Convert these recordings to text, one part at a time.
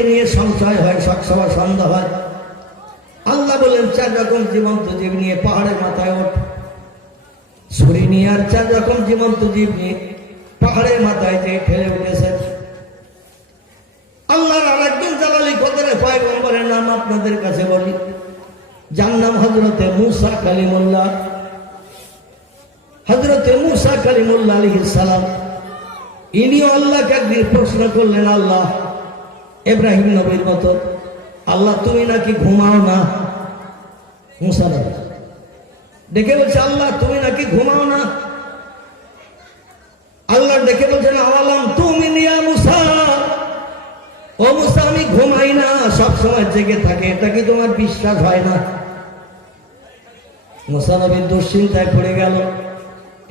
ছুরি নিয়ে সংশয় হয়, সবসময় সন্দেহ হয়। আল্লাহ বললেন 4 রকম জীবন্ত জীব নিয়ে পাহাড়ের মাথায় ওঠ। ছুরি নিয়ে আর 4 রকম জীবন্ত জীব নিয়ে পাহাড়ের মাথায় যে ঠেলে উঠেছে। আল্লাহর আরেকজন জালালি কদরের পয়গম্বরের নাম আপনাদের কাছে বলি, যার নাম হযরতে মূসা কালিমুল্লাহ। হযরতে মূসা কালিমুল্লাহ আলাইহিস সালাম, ইনিও আল্লাহকে একদিন প্রশ্ন করলেন, আল্লাহ ইব্রাহিম নবীর মতো, আল্লাহ তুমি নাকি ঘুমাও না? মূসা নবী দেখে বলছে, আল্লাহ তুমি নাকি ঘুমাও না? আল্লাহ দেখে বলছেন, আওয়ালাম তুমিন ইয়া মূসা, ও মূসা আমি ঘুমাই না, সব সময় জেগে থাকে, এটা কি তোমার বিশ্বাস হয় না? মূসা নবী দুশ্চিন্তায় পড়ে গেল,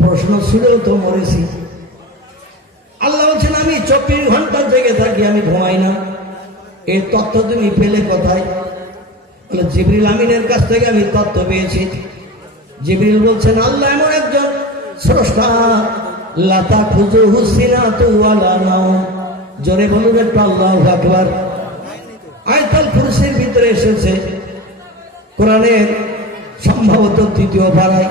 প্রশ্ন শুনেও তো মরেছি। আল্লাহ বলছেন, আমি 24 ঘন্টা জেগে থাকি, আমি ঘুমাই না। এই তথ্য তুমি পেলে কোথায়? বলে, জিবরিল আমিনের কাছ থেকে আমি তথ্য পেয়েছি। জিবরিল বলছেন, আল্লাহ এমন একজন স্রষ্টা, লা তাখুযুহু সিনাতু ওয়ালা নাওম। জোরে বলুন একটু আল্লাহু আকবার। আয়াতুল কুরসির ভিতরে এসেছে, কোরআনের সম্ভবত 3য় পারায়,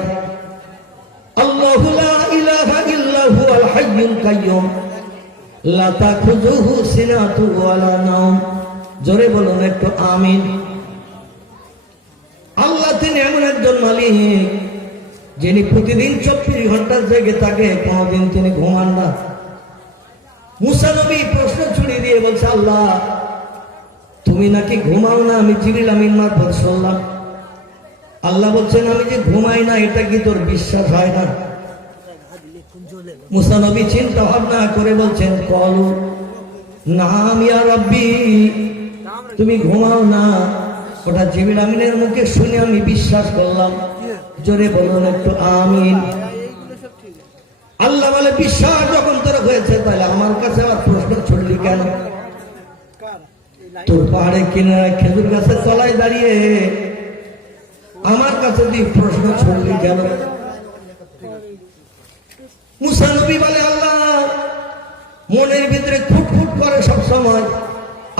আল্লাহু লা ইলাহা ইল্লা হুয়াল হাইয়ুল কাইয়্যুম লা তাখুযুহু সিনাতু ওয়ালা নাওম। জোরে বলুন একটু আমিন। আল্লাহ তিনি এমন একজন মালিক, যিনি প্রতিদিন 24 ঘন্টা জেগে থাকে, কোনদিন তিনি ঘুমান না। মূসা নবী প্রশ্ন ছুড়ে দিয়ে বলছে, আল্লাহ তুমি নাকি ঘুমাও না? আমি জিবরিল আমিন মারফত শুনলাম। আল্লাহ বলছেন, আমি যে ঘুমাই না, এটা কি তোর বিশ্বাস হয় না? মূসা নবী চিন্তা ভাবনা করে বলছেন, কলু নাম ইয়া রাব্বি, তুমি ঘুমাও না। ওটা জিবরিল আমিনের মুখে শুনে আমি বিশ্বাস করলাম। জোরে বলুন একটু আমিন। আল্লাহ বলে, বিশ্বাস যখন তোর হয়েছে, তাহলে আমার কাছে আবার প্রশ্ন ছুড়লি কেন? তোর পাহাড়ে কিনারে খেজুর গাছের তলায় দাঁড়িয়ে আমার কাছে তুই প্রশ্ন ছুড়লি কেন? মূসা নবী বলে, আল্লাহ মনের ভিতরে ফুটফুট করে সব সময়,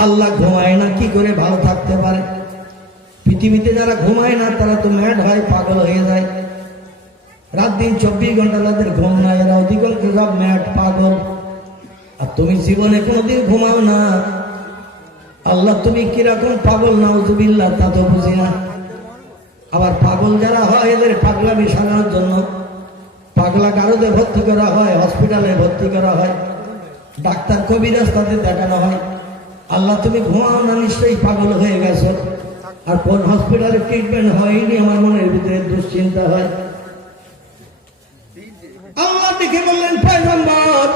আল্লাহ ঘুমায় না, কি করে ভালো থাকতে পারে? পৃথিবীতে যারা ঘুমায় না তারা তো ম্যাড হয়, পাগল হয়ে যায়। রাত দিন 24 ঘন্টা তাদের ঘুম নাই, এরা অধিকাংশ সব ম্যাড, পাগল। আর তুমি জীবনে কোনোদিন ঘুমাও না, আল্লাহ তুমি কিরকম পাগল, নাউজুবিল্লাহ, তা তো বুঝি না। আবার পাগল যারা হয়, এদের পাগলামি সারানোর জন্য পাগলা গারদে ভর্তি করা হয়, হসপিটালে ভর্তি করা হয়, ডাক্তার কবিরাজ তাদের দেখানো হয়। আল্লাহ তুমি ঘুমাও না, নিশ্চয়ই পাগল হয়ে গেছো। আর কোন হসপিটালে ট্রিটমেন্ট হয়নি, আমার মনের ভিতরে দুশ্চিন্তা হয়। আল্লাহ দেখে বললেন, পয়গম্বর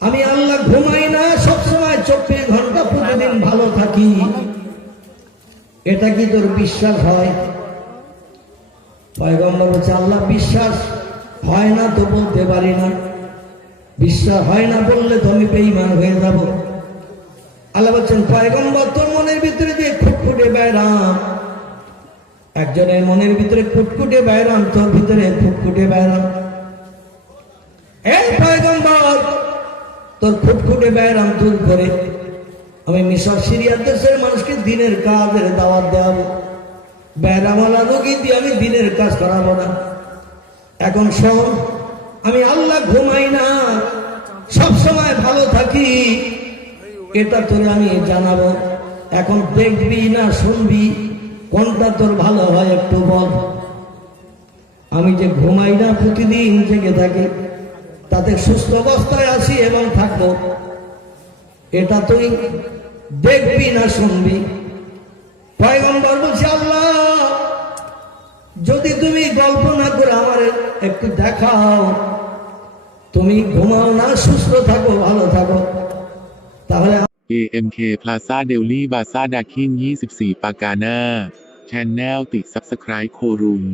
আমি আল্লাহ ঘুমাই না, সবসময় 24 ঘন্টা প্রতিদিন ভালো থাকি, এটা কি তোর বিশ্বাস হয়? পয়গম্বর বলছে, আল্লাহ বিশ্বাস হয় না তো বলতে পারি না, বিশ্বাস হয় না বললে তো আমি বেঈমান হয়ে যাব। আল্লাহ বলছেন, পয়গম্বর তোর মনের ভিতরে যে খুটখুটে ব্যারাম, একজনের মনের ভিতরে খুটখুটে ব্যারাম, তোর ভিতরে খুটখুটে ব্যারাম। এই পয়গম্বর তোর খুটখুটে ব্যারাম দূর করে আমি মিশর সিরিয়ার দেশের মানুষকে দিনের কাজের দাওয়াত দেওয়াবো। ব্যারামওয়ালা রোগী দিয়ে আমি দিনের কাজ করাবো না। এখন শোন, আমি আল্লাহ ঘুমাই না, সব সময় ভালো থাকি, এটা তোরে আমি জানাবো। এখন দেখবি না শুনবি, কোনটা তোর ভালো হয় একটু বল। আমি যে ঘুমাই না, প্রতিদিন জেগে থাকি, তাতে সুস্থ অবস্থায় আছি এবং থাকবো, এটা তুই দেখবি না শুনবি? পয়গম্বর বলছে, আল্লাহ যদি তুমি গল্প না করে আমার একটু দেখাও, তুমি ঘুমাও না, সুস্থ থাকো, ভালো থাকো, তাহলে AMK Plaza Delhi Baza Dakin 24 ปากาน่า Channel ติด Subscribe โครุม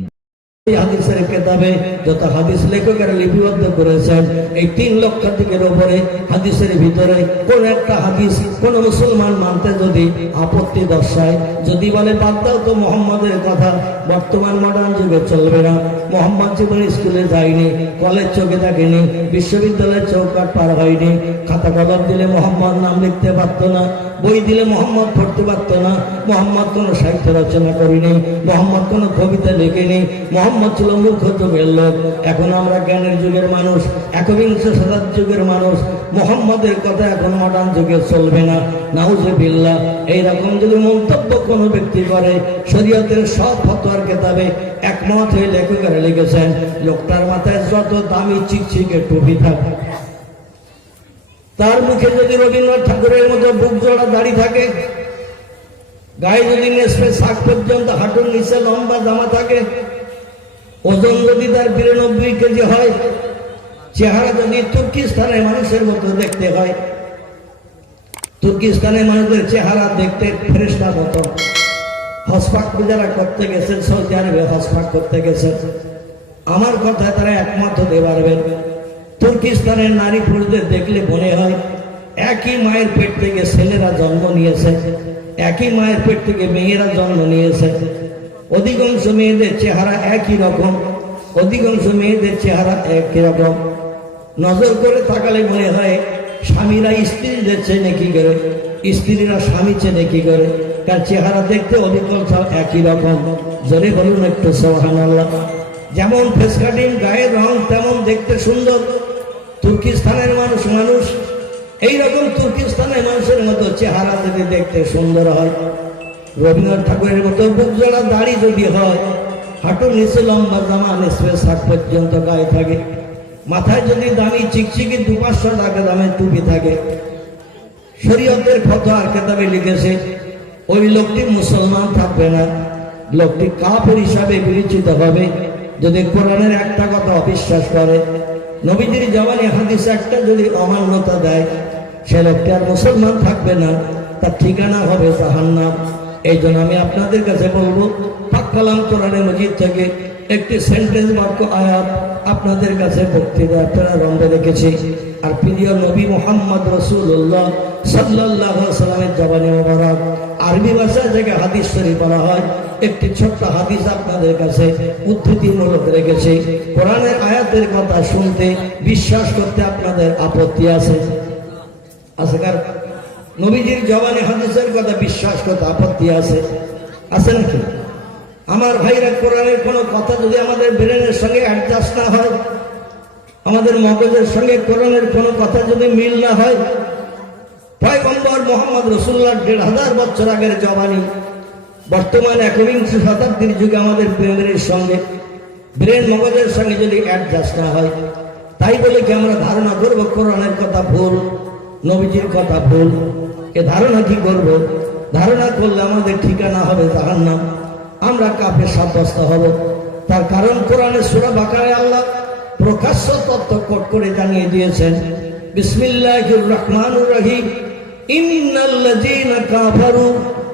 এই হাদিসের কেতাবে যত হাদিস লেখকেরা লিপিবদ্ধ করেছেন, এই 3 লক্ষাধিকের উপরে হাদিসের ভিতরে কোন একটা হাদিস কোন মুসলমান মানতে যদি আপত্তি দর্শায়, যদি বলে বাদ দাও তো মোহাম্মদের কথা, বর্তমান মডার্ন যুগে চলবে না, মোহাম্মদ জীবনে স্কুলে যায়নি, কলেজ চোখে দেখেনি, বিশ্ববিদ্যালয়ের চৌকাট পার হয়নি, খাতা কলম দিলে মোহাম্মদ নাম লিখতে পারতো না, বই দিলে মোহাম্মদ পড়তে পারতো না, মোহাম্মদ কোনো সাহিত্য রচনা করিনি, মোহাম্মদ কোনো কবিতা লিখেনি, মোহাম্মদ ছিল মূর্খ যুগের লোক। এখন আমরা জ্ঞানের যুগের মানুষ, একবিংশ শতাব্দীর যুগের মানুষ, মোহাম্মদের কথা এখন মডার্ন যুগে চলবে না। নাউজুবিল্লাহ। এইরকম যদি মন্তব্য কোনো ব্যক্তি করে, শরীয়তের সব ফতোয়ার কেতাবে একমত হয়ে লেখকেরা লিখেছেন, লোকটার মাথায় যত দামি চিকচিকে টুপি থাকে, তার মুখে যদি রবীন্দ্রনাথ ঠাকুরের মতো বুক জোড়া দাড়ি থাকে, গায়ে যদি নেসপে শাক পর্যন্ত হাঁটুর নিচে লম্বা জামা থাকে, ওজন যদি তার 92 কেজি হয়, চেহারা যদি তুর্কিস্তানের মানুষের মতো দেখতে হয়, তুর্কিস্তানের মানুষের চেহারা দেখতে ফেরেশতার মতো, হজপাক যারা করতে গেছেন, সৌদি আরবে হজপাক করতে গেছেন, আমার কথায় তারা একমত হতে পারবেন। তুর্কিস্তানের নারী পুরুষদের দেখলে মনে হয় একই মায়ের পেট থেকে ছেলেরা জন্ম নিয়েছে, একই মায়ের পেট থেকে মেয়েরা জন্ম নিয়েছে। অধিকাংশ মেয়েদের চেহারা একই রকম, অধিকাংশ মেয়েদের চেহারা একই রকম। নজর করে তাকালে মনে হয় স্বামীরা স্ত্রীদের চেনে কি করে, স্ত্রীরা স্বামী চেনে কি করে, তার চেহারা দেখতে অধিকাংশ একই রকম। জোরে বলুন একটু সুবহানাল্লাহ। যেমন ফেস কাটিং, গায়ের রং তেমন দেখতে সুন্দর। তুর্কিস্তানের মানুষ এইরকম তুর্কিস্তানের মানুষের মতো চেহারা যদি দেখতে সুন্দর হয়, রবীন্দ্রনাথ ঠাকুরের মতো বুক জোড়া দাড়ি যদি হয়, হাঁটুর নিচে লম্বা জামা নেসপে শাক পর্যন্ত গায়ে থাকে, মাথায় যদি দামি চিকচিকি 200-500 টাকা দামের টুপি থাকে, শরীয়তের ফতোয়ার কেতাবে লিখেছে ওই লোকটি মুসলমান থাকবে না, লোকটি কাফের হিসাবে বিবেচিত হবে যদি কোরআনের একটা কথা অবিশ্বাস করে, নবীজির জবানি হাদিস একটা যদি অমান্যতা দেয়, সে লোকটি আর মুসলমান থাকবে না, তার ঠিকানা হবে জাহান্নাম। এই জন্য আমি আপনাদের কাছে বলবো, পাক কালাম কোরআনে মজিদ থেকে একটি সেন্টেন্স বাক্য আয়াত আপনাদের কাছে বক্তৃতা আপনারা রন্ধে রেখেছি। আর প্রিয় নবী মুহাম্মদ রাসূলুল্লাহ সাল্লাল্লাহু আলাইহি ওয়াসাল্লামের জবানি মোবারক আরবি ভাষায় থেকে হাদিস শরীফ বলা হয়, একটি ছোট্ট হাদিস আপনাদের কাছে উদ্ধৃতিমূলক রেখেছি। কোরআনের আয়াতের কথা শুনতে, বিশ্বাস করতে আপনাদের আপত্তি আছে? আছে কার? নবীজির জবানি হাদিসের কথা বিশ্বাস করতে আপত্তি আছে? আছে নাকি? আমার ভাইরা, কোরআনের কোনো কথা যদি আমাদের ব্রেনের সঙ্গে অ্যাডজাস্ট না হয়, আমাদের মগজের সঙ্গে কোরআনের কোনো কথা যদি মিল না হয়, পয়গম্বর মুহাম্মদ রাসূলুল্লাহ 1500 বছর আগের জবানি বর্তমান একবিংশ শতাব্দীর যুগে আমাদের ব্রেনের সঙ্গে, ব্রেন মগজের সঙ্গে যদি অ্যাডজাস্ট না হয়, তাই বলে কি আমরা ধারণা করব কোরআনের কথা ভুল, নবীজির কথা ভুল? এ ধারণা কি করব? ধারণা করলে আমাদের ঠিকানা হবে জাহান্নাম, আমরা কাফের সাব্যস্ত হব। তার কারণ কোরআনের সূরা বাকারায় আল্লাহ প্রকাশ্য তথ্য কোট করে জানিয়ে দিয়েছেন, বিসমিল্লাহির রহমানির রহিম, ইন্নাল্লাযীনা কাফারু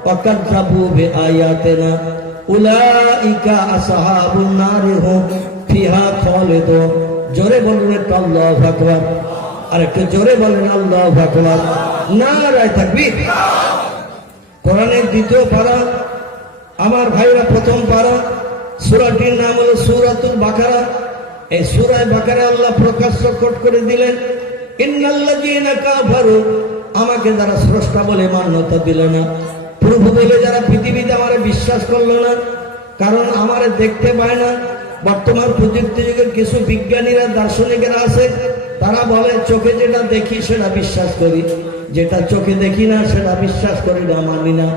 ওয়া কাযযাবু বিআয়াতিনা উলাইকা আসহাবুন নারি হুম ফিহা খালিদুন। জোরে বলুন একটু আল্লাহু আকবার। আর একটু জোরে বলেন আল্লাহু আকবার। নারায়ে তাকবীর। কোরআনের দ্বিতীয় পারা, আমার ভাইরা প্রথম পারা, সূরাটির নাম হলো সূরাতুল বাকারা। এই সূরা বাকারা আল্লাহ প্রকাশ্য কোট করে দিলেন, ইন্নাল্লাযীনা কাফারু, আমাকে যারা স্রষ্টা বলে মান্যতা দিল না, প্রভু বলে যারা পৃথিবীতে আমারে বিশ্বাস করলো না, কারণ আমারে দেখতে পায় না। বর্তমান প্রযুক্তি যুগের কিছু বিজ্ঞানীরা, দার্শনিকেরা আছে, তারা বলে চোখে যেটা দেখি সেটা বিশ্বাস করি, যেটা চোখে দেখি না সেটা বিশ্বাস করি না, মানি না।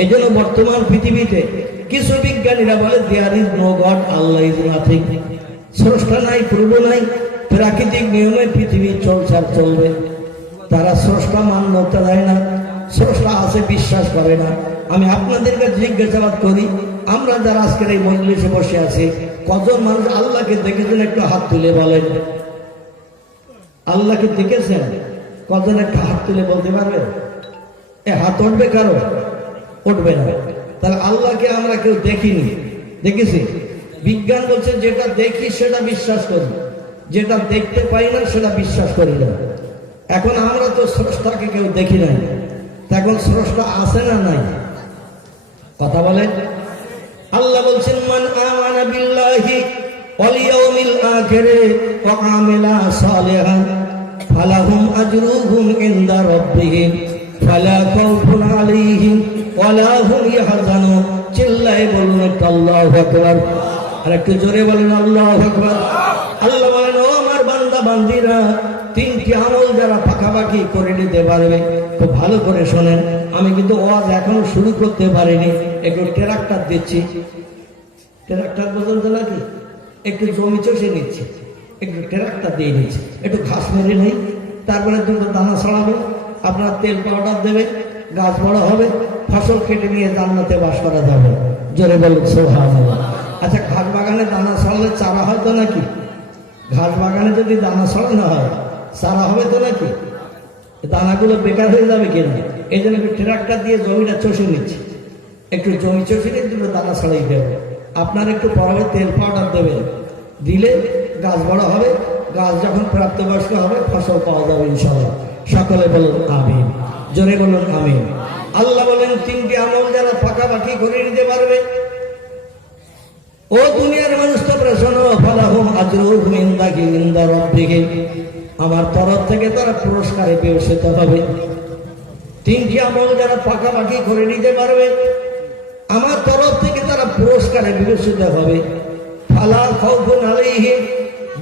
এই জন্য বর্তমান পৃথিবীতে কিছু বিজ্ঞানীরা বলে there is no God, Allah is nothing. স্রষ্টা নাই, প্রভু নাই, প্রাকৃতিক নিয়মে পৃথিবী চলছে আর চলবে। তারা স্রষ্টা মান্যতা দেয় না, স্রষ্টা আছে বিশ্বাস করে না। আমি আপনাদের কাছে জিজ্ঞাসাবাদ করি, আমরা যারা আজকের এই মজলিসে বসে আছি, কজন মানুষ আল্লাহকে দেখেছেন? একটু হাত তুলে বলেন। আল্লাহকে দেখেছেন? কজন একটা হাত তুলে বলতে পারবেন? এ হাত উঠবে কারো? উঠবে না। তাহলে আল্লাহকে আমরা কেউ দেখিনি, দেখেছি? বিজ্ঞান বলছে যেটা দেখি সেটা বিশ্বাস করি, যেটা দেখতে পাই না সেটা বিশ্বাস করি না। এখন আমরা তো স্রষ্টাকে কেউ দেখি নাই, এখন স্রষ্টা আছে না নাই? কথা বলে। আল্লাহ বলছেন মান আমানা বিল্লাহি ওয়াল ইয়াউমিল আখিরে ওয়া আমিলা সালিহান ফালাহুম আজরুহুম ইনদা রাব্বিহিম ফালা খাউফুন আলাইহিম ওয়ালা হুম ইয়াহজানুন। চিল্লায়ে বলুন একটু আল্লাহু আকবার, আর একটু জোরে বলেন আল্লাহু আকবার। আল্লাহ বলেন ও আমার বান্দা বান্দিরা, তিনটি আমল যারা পাকাপাকি করে নিতে পারবে, খুব ভালো করে শোনেন। আমি কিন্তু ওয়াজ এখনো শুরু করতে পারিনি, একটু ট্রাক্টর দিচ্ছি। ট্রাক্টর পর্যন্ত নাকি একটু জমি চষে নিচ্ছি, একটু ট্রাক্টর দিয়ে নিচ্ছি, একটু ঘাস মেরে নেই, তারপরে দুটো দানা ছড়াবে, আপনার তেল পাউডার দেবে, গাছ বড় হবে, ফসল কেটে নিয়ে জান্নাতে বাস করা যাবে। জোরে বলুন সুবহানাল্লাহ। আচ্ছা, ঘাস বাগানে দানা ছড়ালে চারা হয় তো নাকি? ঘাস বাগানে যদি দানা ছড়ানো হয় চারা হবে তো নাকি? দানাগুলো বেকার হয়ে যাবে কিনা? এই জন্য একটু ট্রাক্টর দিয়ে জমিটা চষে নিচ্ছি, একটু জমি চষে নিয়ে দুটো দানা ছড়াই দেবে। আপনার একটু পরে তেল পাউডার দেবেন, দিলে গাছ বড় হবে, গাছ যখন প্রাপ্তবয়স্ক হবে ফসল পাওয়া যাবে ইনশাআল্লাহ। সকলে বলুন আমিন, জোরে বলুন আমিন। আল্লাহ বলেন তিনটি আমল যারা পাকাপাকি করে নিতে পারবে, ও দুনিয়ার মানুষ তোমরা শোনো, ফালাহুম আজরুহুম ইনদা রাব্বিহিম, আমার তরফ থেকে তারা পুরস্কারে বিভূষিত হবে। তিনটি আমল যারা পাকাপাকি করে নিতে পারবে, আমার তরফ থেকে তারা পুরস্কারে বিভূষিত হবে। ফালা খাউফুন আলাইহিম,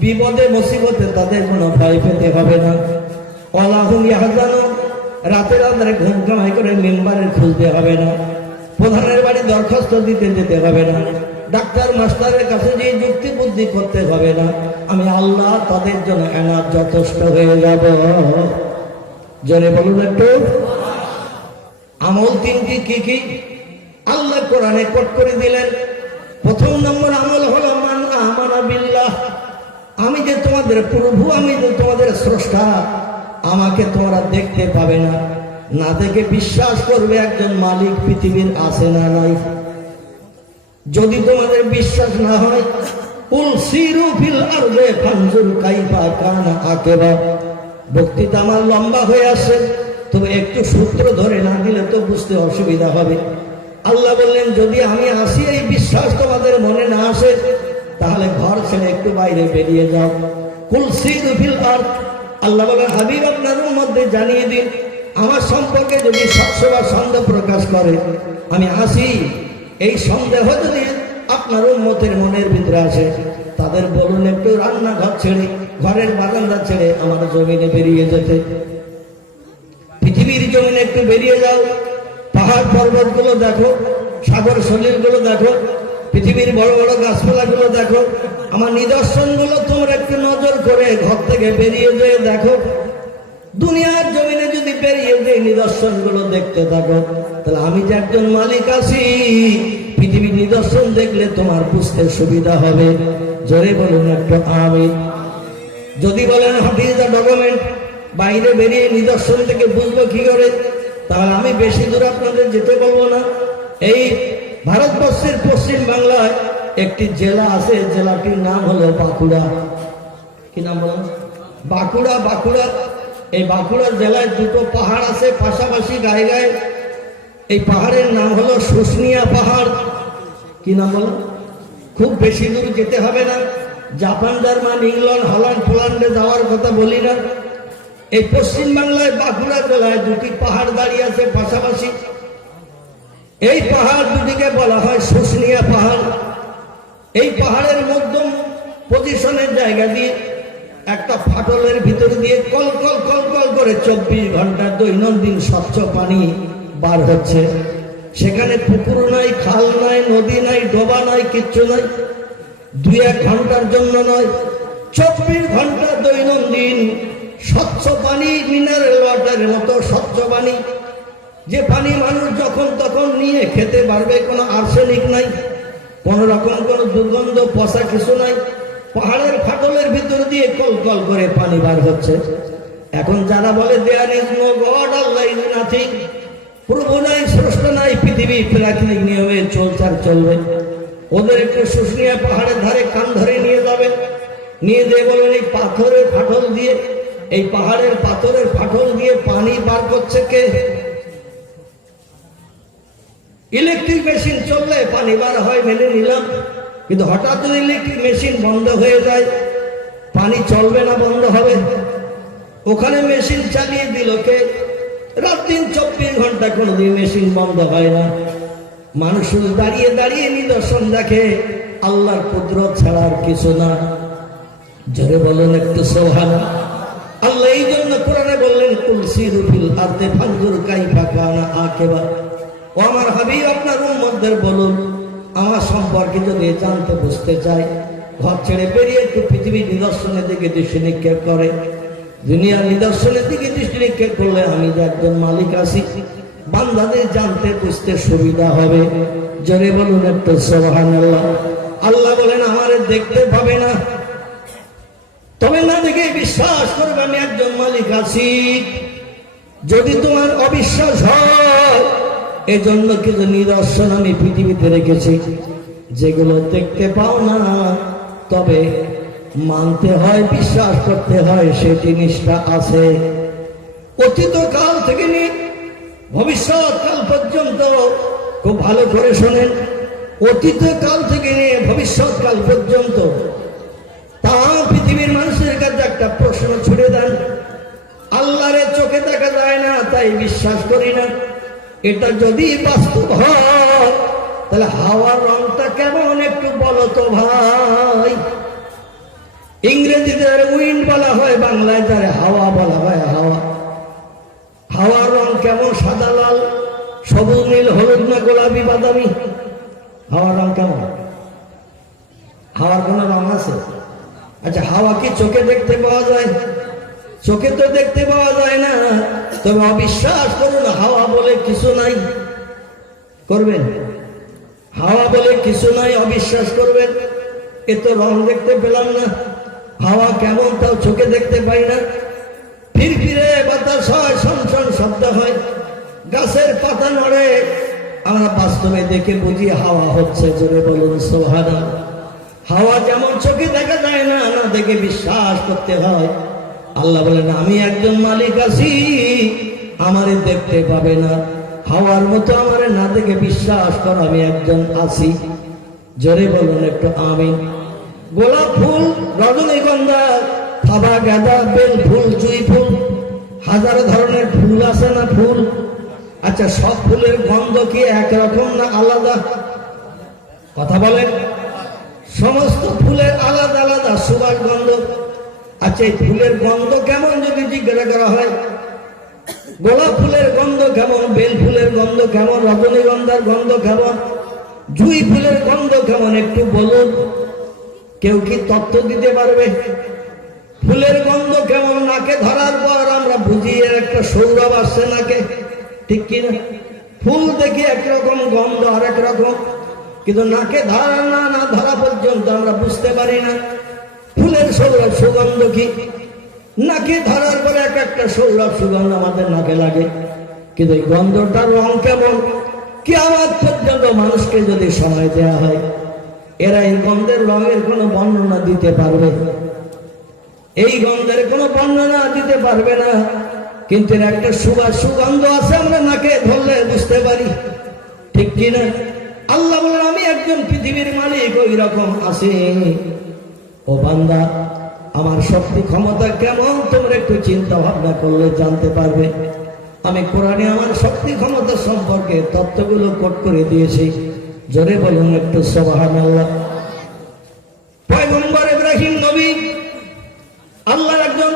বিপদে মুসিবতে তাদের কোনো ভয় পেতে হবে না। ওয়ালা হুম ইয়াহজানুন, রাতে রাতে ঘুম কামাই করে মেম্বারের খুঁজতে হবে না, প্রধানের বাড়ি দরখাস্ত দিতে যেতে হবে না, ডাক্তার মাস্টারের কাছে যে যুক্তি বুদ্ধি করতে হবে না। আমি আল্লাহ তাদের জন্য এনাফ যথেষ্ট হয়ে যাব। জোরে বলুন একটু। আমল তিনটি কি কি আল্লাহ কোরআনে কোট করে দিলেন। প্রথম নম্বর আমল হলো মান আমানা বিল্লাহ, আমি যে তোমাদের প্রভু, আমি যে তোমাদের স্রষ্টা, আমাকে তোমরা দেখতে পাবে না, না দেখে বিশ্বাস করবে একজন মালিক পৃথিবীর আছে না নাই। যদি তোমাদের বিশ্বাস না হয়, কুল সিরু ফিল আরদে ফানজুর কাইফা কানা আকিবা। বক্তৃতা আমার লম্বা হয়ে আসে, তবে একটু সূত্র ধরে না দিলে তো বুঝতে অসুবিধা হবে। আল্লাহ বললেন যদি আমি আসি এই বিশ্বাস তোমাদের মনে না আসে, তাহলে ঘর ছেড়ে একটু বাইরে বেরিয়ে যাও। কুল সিরু ফিল আরদ, আল্লাহ বলেন হাবিব আপনার মধ্যে জানিয়ে দিন, আমার সম্পর্কে যদি সবসময় সন্দেহ প্রকাশ করে, আমি আসি, এই সন্দেহ যদি আপনার উম্মতের মনের ভিতরে আসে, তাদের বলুন একটু রান্নাঘর ছেড়ে, ঘরের বারান্দা ছেড়ে আমার জমিনে বেরিয়ে যেতে। পৃথিবীর জমিনে একটু বেরিয়ে যাও, পাহাড় পর্বত গুলো দেখো, সাগর সলিল গুলো দেখো, পৃথিবীর বড় বড় গাছপালা গুলো দেখো, আমার নিদর্শন গুলো তোমরা একটু নজর করে ঘর থেকে বেরিয়ে যেয়ে দেখো। দুনিয়ার জমিনে যদি বেরিয়ে যে নিদর্শন গুলো দেখতে থাকো, তাহলে আমি যে একজন মালিক আছি, পৃথিবীর নিদর্শন দেখলে তোমার বুঝতে সুবিধা হবে। জোরে বলুন একটু আমিন। যদি বলেন হোয়াট ইজ দ্য ডকুমেন্ট, বাইরে বেরিয়ে নিদর্শন থেকে বুঝবো কি করে, তাহলে আমি বেশি দূর আপনাদের যেতে বলবো না। এই ভারতবর্ষের পশ্চিম বাংলায় একটি জেলা আছে, জেলাটির নাম হলো বাঁকুড়া। কি নাম বলেন? বাঁকুড়া। বাঁকুড়া, এই বাঁকুড়া জেলায় দুটো পাহাড় আছে পাশাপাশি গায়ে গায়ে। এই পাহাড়ের নাম হলো শুশুনিয়া পাহাড়। কি নাম বলো? খুব বেশি দূর যেতে হবে না, জাপান, জার্মান, ইংল্যান্ড, হল্যান্ড, পোল্যান্ডে যাওয়ার কথা বলি না। এই পশ্চিম বাংলায় বাঁকুড়া জেলায় দুটি পাহাড় দাঁড়িয়ে আছে পাশাপাশি। এই পাহাড় দুটিকে বলা হয় শুশুনিয়া পাহাড়। এই পাহাড়ের মধ্যম পজিশনের জায়গা দিয়ে একটা ফাটলের ভিতর দিয়ে কল কল কল কল করে 24 ঘন্টা দৈনন্দিন স্বচ্ছ পানি বার হচ্ছে। সেখানে পুকুর নাই, খাল নাই, নদী নাই, ডোবা নাই, কিচ্ছু নাই। 2-1 ঘন্টার জন্য নয়, 24 ঘন্টা দৈনন্দিন স্বচ্ছ পানি, মিনারেল ওয়াটারের মতো স্বচ্ছ পানি, যে পানি মানুষ যখন তখন নিয়ে খেতে পারবে। কোনো আর্সেনিক নাই, কোন রকম কোন দুর্গন্ধ পচা কিছু নাই। পাহাড়ের ফাটলের ভিতর দিয়ে কল কল করে পানি বার হচ্ছে। এখন যারা বলে there is no God, Allah is nothing, প্রভু নাই, স্রষ্টা নাই, পৃথিবী প্রাকৃতিক নিয়মে চলছে আর চলবে, ওদের একটু শুশুনিয়া পাহাড়ের ধারে কান ধরে নিয়ে যাবেন, নিয়ে দিয়ে বলেন এই পাথরের ফাটল দিয়ে, এই পাহাড়ের পাথরের ফাটল দিয়ে পানি বার করছে কে? ইলেকট্রিক মেশিন চললে পানি বার হয় মেনে নিলাম, কিন্তু হঠাৎ যদি ইলেকট্রিক মেশিন বন্ধ হয়ে যায় পানি চলবে না বন্ধ হবে? ওখানে মেশিন চালিয়ে দিল কে? রাত দিন 24 ঘন্টা কোনোদিন মেশিন বন্ধ হয় না। মানুষ শুধু দাঁড়িয়ে দাঁড়িয়ে নিদর্শন দেখে, আল্লাহর কুদরত ছাড়া আর কিছু না। জোরে বলেন একটু সুবহানাল্লাহ। আল্লাহ এই জন্য কোরআনে বললেন কুল সিরু ফিল আরদি ফানজুর কাইফা কানা আকিবা। ও আমার হাবিব আপনার উম্মতদের বলুন, আমার সম্পর্কে যদি জানতে বুঝতে চাই, ঘর ছেড়ে বেরিয়ে একটু পৃথিবীর নিদর্শনের দিকে দৃষ্টি নিক্ষেপ করে। দুনিয়ার নিদর্শনের দিকে দৃষ্টি নিক্ষেপ করলে আমি যে একজন মালিক আছি, বান্দাদের জানতে বুঝতে সুবিধা হবে। জোরে বলুন একটু সুবহানাল্লাহ। আল্লাহ বলেন আমারে দেখতে পাবে না, তবে না দেখে বিশ্বাস করবে আমি একজন মালিক আছি। যদি তোমার অবিশ্বাস হয়, এজন্য কিছু নিদর্শন আমি পৃথিবীতে রেখেছি, যেগুলো দেখতে পাও না, তবে মানতে হয়, বিশ্বাস করতে হয় সে জিনিসটা আছে। অতীত কাল থেকে নিয়ে ভবিষ্যৎ কাল পর্যন্ত খুব ভালো করে শোনেন, অতীত কাল থেকে নিয়ে ভবিষ্যৎ কাল পর্যন্ত তা পৃথিবীর মানুষের কাছে একটা প্রশ্ন ছুড়ে দেন, আল্লাহরে চোখে দেখা যায় না তাই বিশ্বাস করি না, এটা যদি বাস্তব হয় তাহলে হাওয়ার রংটা কেমন একটু বলো তো ভাই। ইংরেজিতে উইন্ড বলা হয়, বাংলায় যারে হাওয়া বলা হয় হাওয়া। হাওয়ার রং কেমন? সাদা লাল সবুজ নীল হলুদ না গোলাপি বাদামি? হাওয়ার রং কেমন? হাওয়ার কোন রং আছে? আচ্ছা, হাওয়া কি চোখে দেখতে পাওয়া যায়? চোখে তো দেখতে পাওয়া যায় না, তবে অবিশ্বাস করুন, হাওয়া বলে কিছু নাই। করবেন? হাওয়া বলে কিছু নাই, অবিশ্বাস করবেন। এ তো রং দেখতে পেলাম না, হাওয়া কেমন তাও চোখে দেখতে পাই না। ফিরফিরে বাতাস হয়, শনশন শব্দ হয়, গাছের পাতা নড়ে, আমরা বাস্তবে দেখে বুঝি হাওয়া হচ্ছে। জোরে বলুন সুবহানাল্লাহ। হাওয়া যেমন চোখে দেখা যায় না, না দেখে বিশ্বাস করতে হয়। আল্লাহ বলেন আমি একজন মালিক আছি, আমারে দেখতে পাবে না, হাওয়ার মতো আমারে না দেখে বিশ্বাস কর আমি একজন আছি। জোরে বলুন একটু আমিন। গোলাপ ফুল, রজনীগন্ধা, থাবা, গাঁদা, বেল ফুল, জুঁই ফুল, হাজার ধরনের ফুল আছে না ফুল? আচ্ছা, সব ফুলের গন্ধ কি একরকম না আলাদা? কথা বলেন। সমস্ত ফুলের আলাদা আলাদা সুবাস গন্ধ। আচ্ছা, এই ফুলের গন্ধ কেমন যদি জিজ্ঞাসা করা হয়, গোলাপ ফুলের গন্ধ কেমন, বেল ফুলের গন্ধ কেমন, রজনীগন্ধার গন্ধ কেমন, জুঁই ফুলের গন্ধ কেমন, একটু বলুন। কেউ কি তত্ত্ব দিতে পারবে? ফুলের গন্ধ কেমন নাকে ধরার পর আমরা বুঝি এর একটা সৌরভ আসছে নাকে, ঠিক কিনা? ফুল দেখি একরকম, গন্ধ আর এক রকম, কিন্তু নাকে ধরা না ধরা পর্যন্ত আমরা বুঝতে পারি না ফুলের সৌরভ সুগন্ধ কি। নাকে ধরার পরে এক একটা সৌরভ সুগন্ধ আমাদের নাকে লাগে, কিন্তু এই গন্ধটার রং কেমন কিয়ামত পর্যন্ত মানুষকে যদি সময় দেওয়া হয়, এরা এই গন্ধের রঙের কোনো বর্ণনা দিতে পারবে? এই গন্ধের কোনো বর্ণনা দিতে পারবে না, কিন্তু এর একটা সুবাস সুগন্ধ আছে, আমরা নাকে ধরলে বুঝতে পারি, ঠিক কিনা? আল্লাহ বলেন আমি একজন পৃথিবীর মালিক, ওই রকম আছে। ও বান্দা, আমার শক্তি ক্ষমতা কেমন তোমরা একটু চিন্তা ভাবনা করলে জানতে পারবে। আমি কোরআনে আমার শক্তি ক্ষমতা সম্পর্কে তত্ত্বগুলো কোট করে দিয়েছি। জোরে বলুন একটু সুবহানাল্লাহ। পয়গম্বর ইব্রাহিম নবী আল্লাহর একজন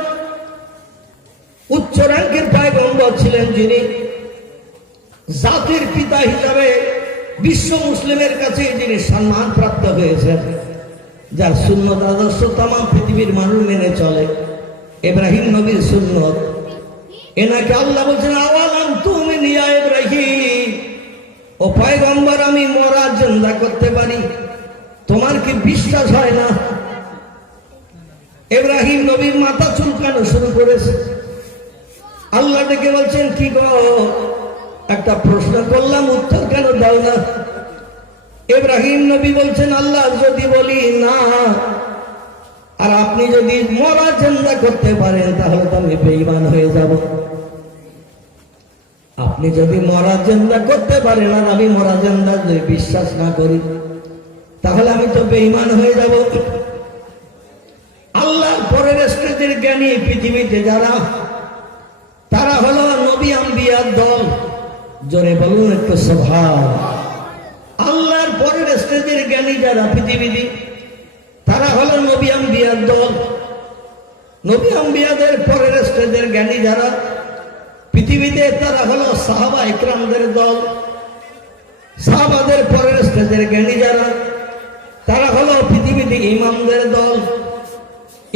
উচ্চ র্যাঙ্কের পয়গম্বর ছিলেন, যিনি জাতির পিতা হিসাবে বিশ্ব মুসলিমের কাছে যিনি সম্মান প্রাপ্ত হয়েছেন, যার সুন্নত আদর্শ তাম পৃথিবীর মানুষ মেনে চলে। ইব্রাহিম নবীর সুন্নত, এনাকে আল্লাহ বলছেন আওয়ালাম তুমিন ইয়া ইব্রাহিম, ও পয়গম্বর আমি মরা জিন্দা করতে পারি, তোমার কি বিশ্বাস হয় না? ইব্রাহিম নবীর মাথা চুলকানো শুরু করেছে। আল্লাহ ডেকে বলছেন কি গো, একটা প্রশ্ন করলাম উত্তর কেন দাও না? ইব্রাহিম নবী বলছেন, আল্লাহ যদি বলি না আর আপনি যদি মরা জিন্দা করতে পারেন তাহলে তো আমি বেঈমান হয়ে যাব। আপনি যদি মরা জিন্দা করতে পারেন আর আমি মরা জিন্দা যদি বিশ্বাস না করি তাহলে আমি তো বেঈমান হয়ে যাব। আল্লাহর পরের স্টেজের জ্ঞানী পৃথিবীতে যারা, তারা হলো নবী আম্বিয়ার দল। জোরে বলুন একটু সুবহান। আল্লাহর পরের স্টেজের জ্ঞানী যারা পৃথিবীতে, তারা হলো নবী আম্বিয়ার দল। নবী আম্বিয়াদের পরের স্টেজের জ্ঞানী যারা পৃথিবীতে, তারা হলো সাহাবা ইকরামদের দল। সাহাবাদের পরের স্টেজের জ্ঞানী যারা, তারা হলো পৃথিবীতে ইমামদের দল।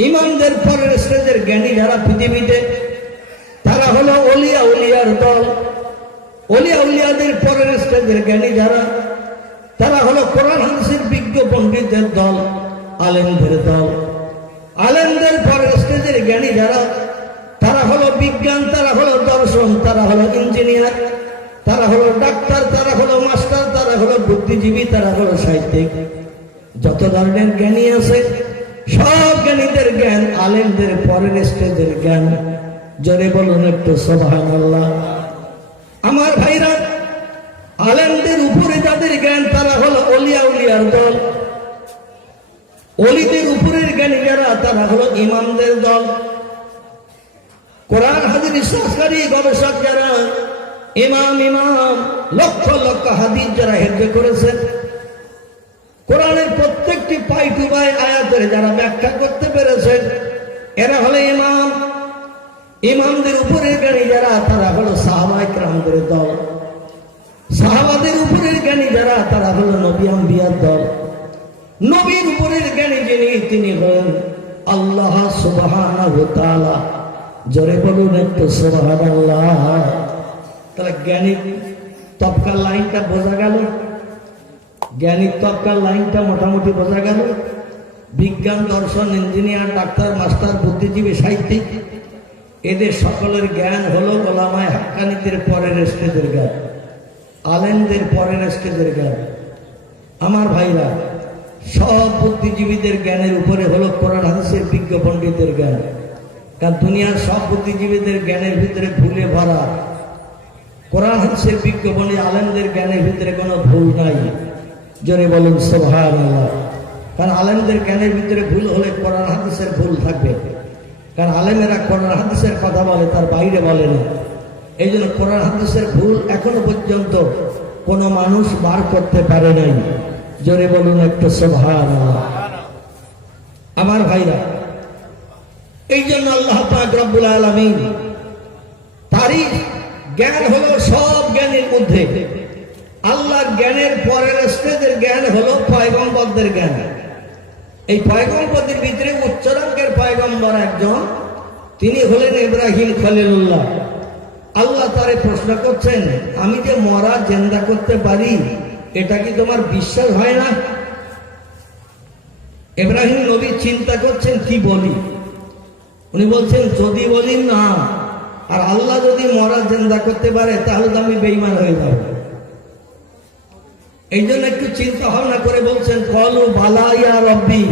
ইমামদের পরের স্টেজের জ্ঞানী যারা পৃথিবীতে, তারা হলো ওলিয়া উলিয়ার দল। ওলিয়া উলিয়াদের পরের স্টেজের জ্ঞানী যারা, তারা হলো কোরআন হাদিসের বিজ্ঞ পণ্ডিতদের দল, আলেমদের দল। আলেমদের পরের স্টেজের জ্ঞানী যারা, তারা হলো বিজ্ঞান, তারা হলো দর্শন, তারা হলো ইঞ্জিনিয়ার, তারা হলো ডাক্তার, তারা হলো মাস্টার, তারা হলো বুদ্ধিজীবী, তারা হলো সাহিত্যিক। যত ধরনের জ্ঞানী আছে সব জ্ঞানীদের জ্ঞান আলেমদের পরের স্টেজের জ্ঞান। জোরে বলুন একটু সুবহানাল্লাহ। আমার ভাইরা, আলেমদের উপরে যাদের জ্ঞান তারা হলো ওলিয়া উলিয়ার দল। ওলিদের উপরের জ্ঞানী যারা, তারা হলো ইমামদের দল। কোরআন হাদিস বিশ্বাসকারী গবেষক যারা, ইমাম লক্ষ লক্ষ হাদিস যারা হেফজ করেছেন, কোরআনের প্রত্যেকটি পাই টু পাই আয়াতের যারা ব্যাখ্যা করতে পেরেছেন, এরা হলো ইমাম। ইমামদের উপরের জ্ঞানী যারা, তারা হলো সাহাবা ইকরামদের দল। সাহাবাদের উপরের জ্ঞানী যারা, তারা হলো নবী আম্বিয়ার দল। নবীর উপরের জ্ঞানী যিনি, তিনি হলেন আল্লাহ সুবহানাহু ওয়া তাআলা। জোরে বলুন একটু সুবহানাল্লাহ। তাহলে জ্ঞানীর তবকার লাইনটা বোঝা গেল। জ্ঞানীর তবকার লাইনটা মোটামুটি বোঝা গেল। বিজ্ঞান, দর্শন, ইঞ্জিনিয়ার, ডাক্তার, মাস্টার, বুদ্ধিজীবী, সাহিত্যিক, এদের সকলের জ্ঞান হলো ওলামায়ে হাক্কানীদের পরের স্টেজের জ্ঞান, আলেমদের পরের স্টেজের জ্ঞান। আমার ভাইরা, সব বুদ্ধিজীবীদের জ্ঞানের উপরে হলো কোরআন হাদিসের বিজ্ঞ পণ্ডিতের জ্ঞান। কারণ দুনিয়ার সব বুদ্ধিজীবীদের জ্ঞানের ভিতরে ভুলে ভরা। কোরআন হাদিসের বিজ্ঞ পণ্ডিত আলেমদের জ্ঞানের ভিতরে কোনো ভুল নাই। জোরে বলুন সুবহানাল্লাহ। কারণ আলেমদের জ্ঞানের ভিতরে ভুল হলে কোরআন হাদিসের ভুল থাকবে। কারণ আলেমেরা কোরআন হাদিসের কথা বলে, তার বাইরে বলে না। এই জন্য কোরআন হাদিসের ভুল এখনো পর্যন্ত কোনো মানুষ বার করতে পারে নাই। জোরে বলুন একটু সুবহানাল্লাহ। আমার ভাইরা, এই জন্য আল্লাহ পাক রব্বুল আলামিন, তারই জ্ঞান হলো সব জ্ঞানের মধ্যে। আল্লাহর জ্ঞানের পরের স্টেজের জ্ঞান হলো পয়গম্বরদের জ্ঞান। এই পয়গম্বরদের ভিতরে উচ্চ রঙ্গের পয়গম্বর একজন, তিনি হলেন ইব্রাহিম খলিলুল্লাহ। আল্লাহ তারে প্রশ্ন করছেন, আমি যে মরা জিন্দা করতে পারি, এটা কি তোমার বিশ্বাস হয় না? ইব্রাহিম নবী চিন্তা করছেন কি বলি। উনি বলছেন, যদি বলি না আর আল্লাহ যদি মরা জিন্দা করতে পারে তাহলে তো আমি বেঈমান হয়ে যাব। এই জন্য একটু চিন্তা ভাবনা করে বলছেন, কলু বালা ইয়া রব্বি,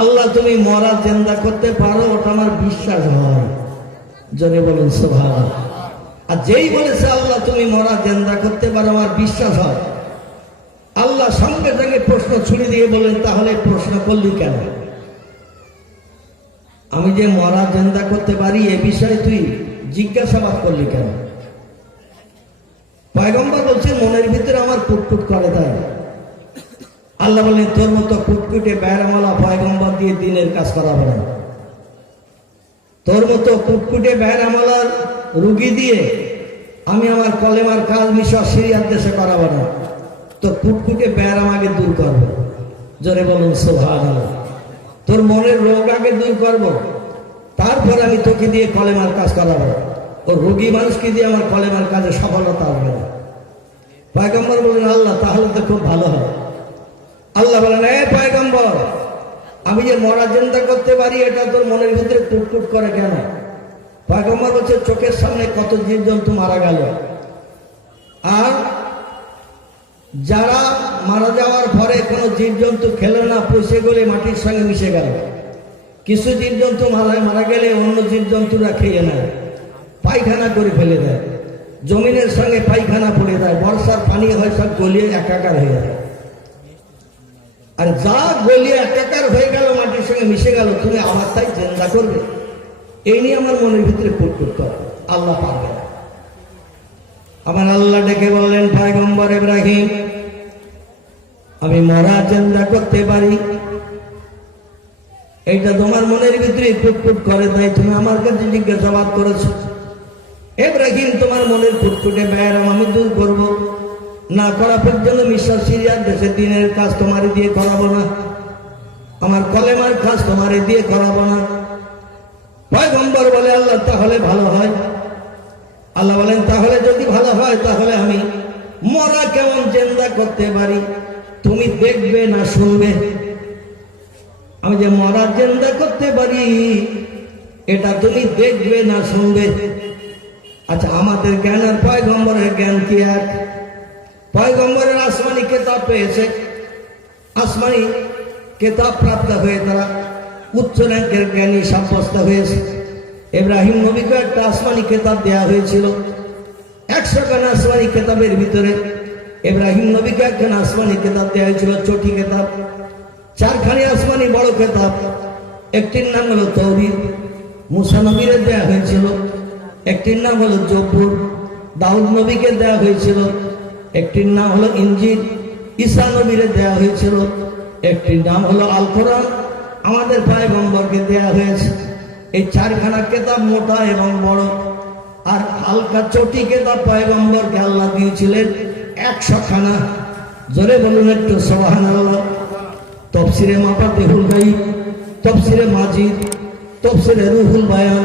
আল্লাহ তুমি মরা জিন্দা করতে পারো, ওটা আমার বিশ্বাস হয়। জোরে বলুন সুবহানাল্লাহ। আর যেই বলেছে আল্লাহ তুমি মরা জিন্দা করতে পারো, আমার বিশ্বাস হয়, আল্লাহ সঙ্গে সঙ্গে প্রশ্ন ছুড়ে দিয়ে বলেন, তাহলে প্রশ্ন করলি কেন? আমি যে মরা জিন্দা করতে পারি এ বিষয়ে তুই জিজ্ঞাসাবাদ করলি কেন? পয়গম্বর বলছেন, মনের ভিতরে আমার কুটকুট করে। তাই আল্লাহ বলেন, তোর মতো কুটকুটে বেড়ামালা পয়গম্বর দিয়ে দিনের কাজ করাবো না। তোর মতো কুটকুটে বেড়ামালার রুগী দিয়ে আমি আমার কলেমার কাজ মিশর সিরিয়ার দেশে করাবো না। তো কুটকুটে বেড়াম আগে দূর করবো। জোরে বলুন সুবহানাল্লাহ। তোর মনের রোগ আগে দূর করব, তারপর আমি তোকে দিয়ে কলেমার কাজ করাবো। ও রোগী মানুষকে দিয়ে আমার কলেমার কাজে সফলতা হবে না। পয়গম্বর বলেন, আল্লাহ তাহলে তো খুব ভালো হয়। আল্লাহ বলেন, এ পয়গম্বর, আমি যে মরা জিন্দা করতে পারি এটা তোর মনের ভিতরে কুটকুট করে কেন? পয়গম্বর বলছে, চোখের সামনে কত জীবজন্তু মারা গেল, আর যারা মারা যাওয়ার পরে কোনো জীবজন্তু খেলো না, পচে গলে মাটির সঙ্গে মিশে গেল। কিছু জীবজন্তু মারা গেলে অন্য জীবজন্তুরা খেয়ে নেয়, পায়খানা করে ফেলে দেয়, জমিনের সঙ্গে পায়খানা পড়ে দেয়, বর্ষার পানি হয় সব গলিয়ে একাকার হয়ে যায়। আর যা গলিয়ে একাকার হয়ে গেল, মাটির সঙ্গে মিশে গেল, তুমি আমার তাই চিন্তা করবে? এই নিয়ে আমার মনের ভিতরে ফুট করতে হবে, আল্লাহ পারবে না। আমার আল্লাহ ডেকে বললেন, পয়গম্বর ইব্রাহিম, আমি মরা চিন্তা করতে পারি, এইটা তোমার মনের ভিতরে ফুটফুট করে, তাই তুমি আমার কাছে জিজ্ঞাসাবাদ করেছো। ইব্রাহিম, তোমার মনের ফুটফুটে ব্যায়াম আমি দূর করবো না করা পর্যন্ত মিশর সিরিয়ার দেশে দিনের কাজ তোমার দিয়ে করাবো না, আমার কলেমার কাজ তোমার দিয়ে করাবো না। পয়গম্বর বলে, আল্লাহ তাহলে ভালো হয়। আল্লাহ বলেন, তাহলে যদি ভালো হয় তাহলে আমি মরা কেমন চিন্তা করতে পারি, তুমি দেখবে না শুনবে? আমি যে মরা চিন্তা করতে পারি এটা তুমি দেখবে না শুনবে? আচ্ছা, আমাদের জ্ঞান আর পয়গম্বরের জ্ঞান কি এক? পয়গম্বরের আসমানি কেতাব পেয়েছে, আসমানি কেতাব প্রাপ্ত হয়ে তারা উচ্চ র্যাঙ্কের জ্ঞানী সাব্যস্ত হয়েছে। ইব্রাহিম নবীকে একটা আসমানি কেতাব দেওয়া হয়েছিল, 100 খানা আসমানি কেতাবের ভিতরে ইব্রাহিম নবীকে একখানা আসমানি কেতাব দেওয়া হয়েছিল, চটি কেতাব। 4খানি আসমানি বড় কেতাব, একটির নাম হলো তৌরিত, মুসা নবীরে দেওয়া হয়েছিল। একটির নাম হলো জব্বুর, দাউদ নবীকে দেওয়া হয়েছিল। একটির নাম হলো ইনজিল, ঈসা নবীরে দেওয়া হয়েছিল। একটির নাম হলো আল কোরআন, আমাদের পয়গম্বরকে দেওয়া হয়েছে। এই 4খানা কেতাব মোটা এবং বড়, আর হালকা চটি কেতাব পয়গম্বরকে আল্লাহ দিয়েছিলেন 100 খানা। জোরে বলুন একটু সুবহানাল্লাহ। তফসিরে মাফাতিহুল গায়ব, তফসিরে মাজিদ, তফসিরে রুহুল বায়ান,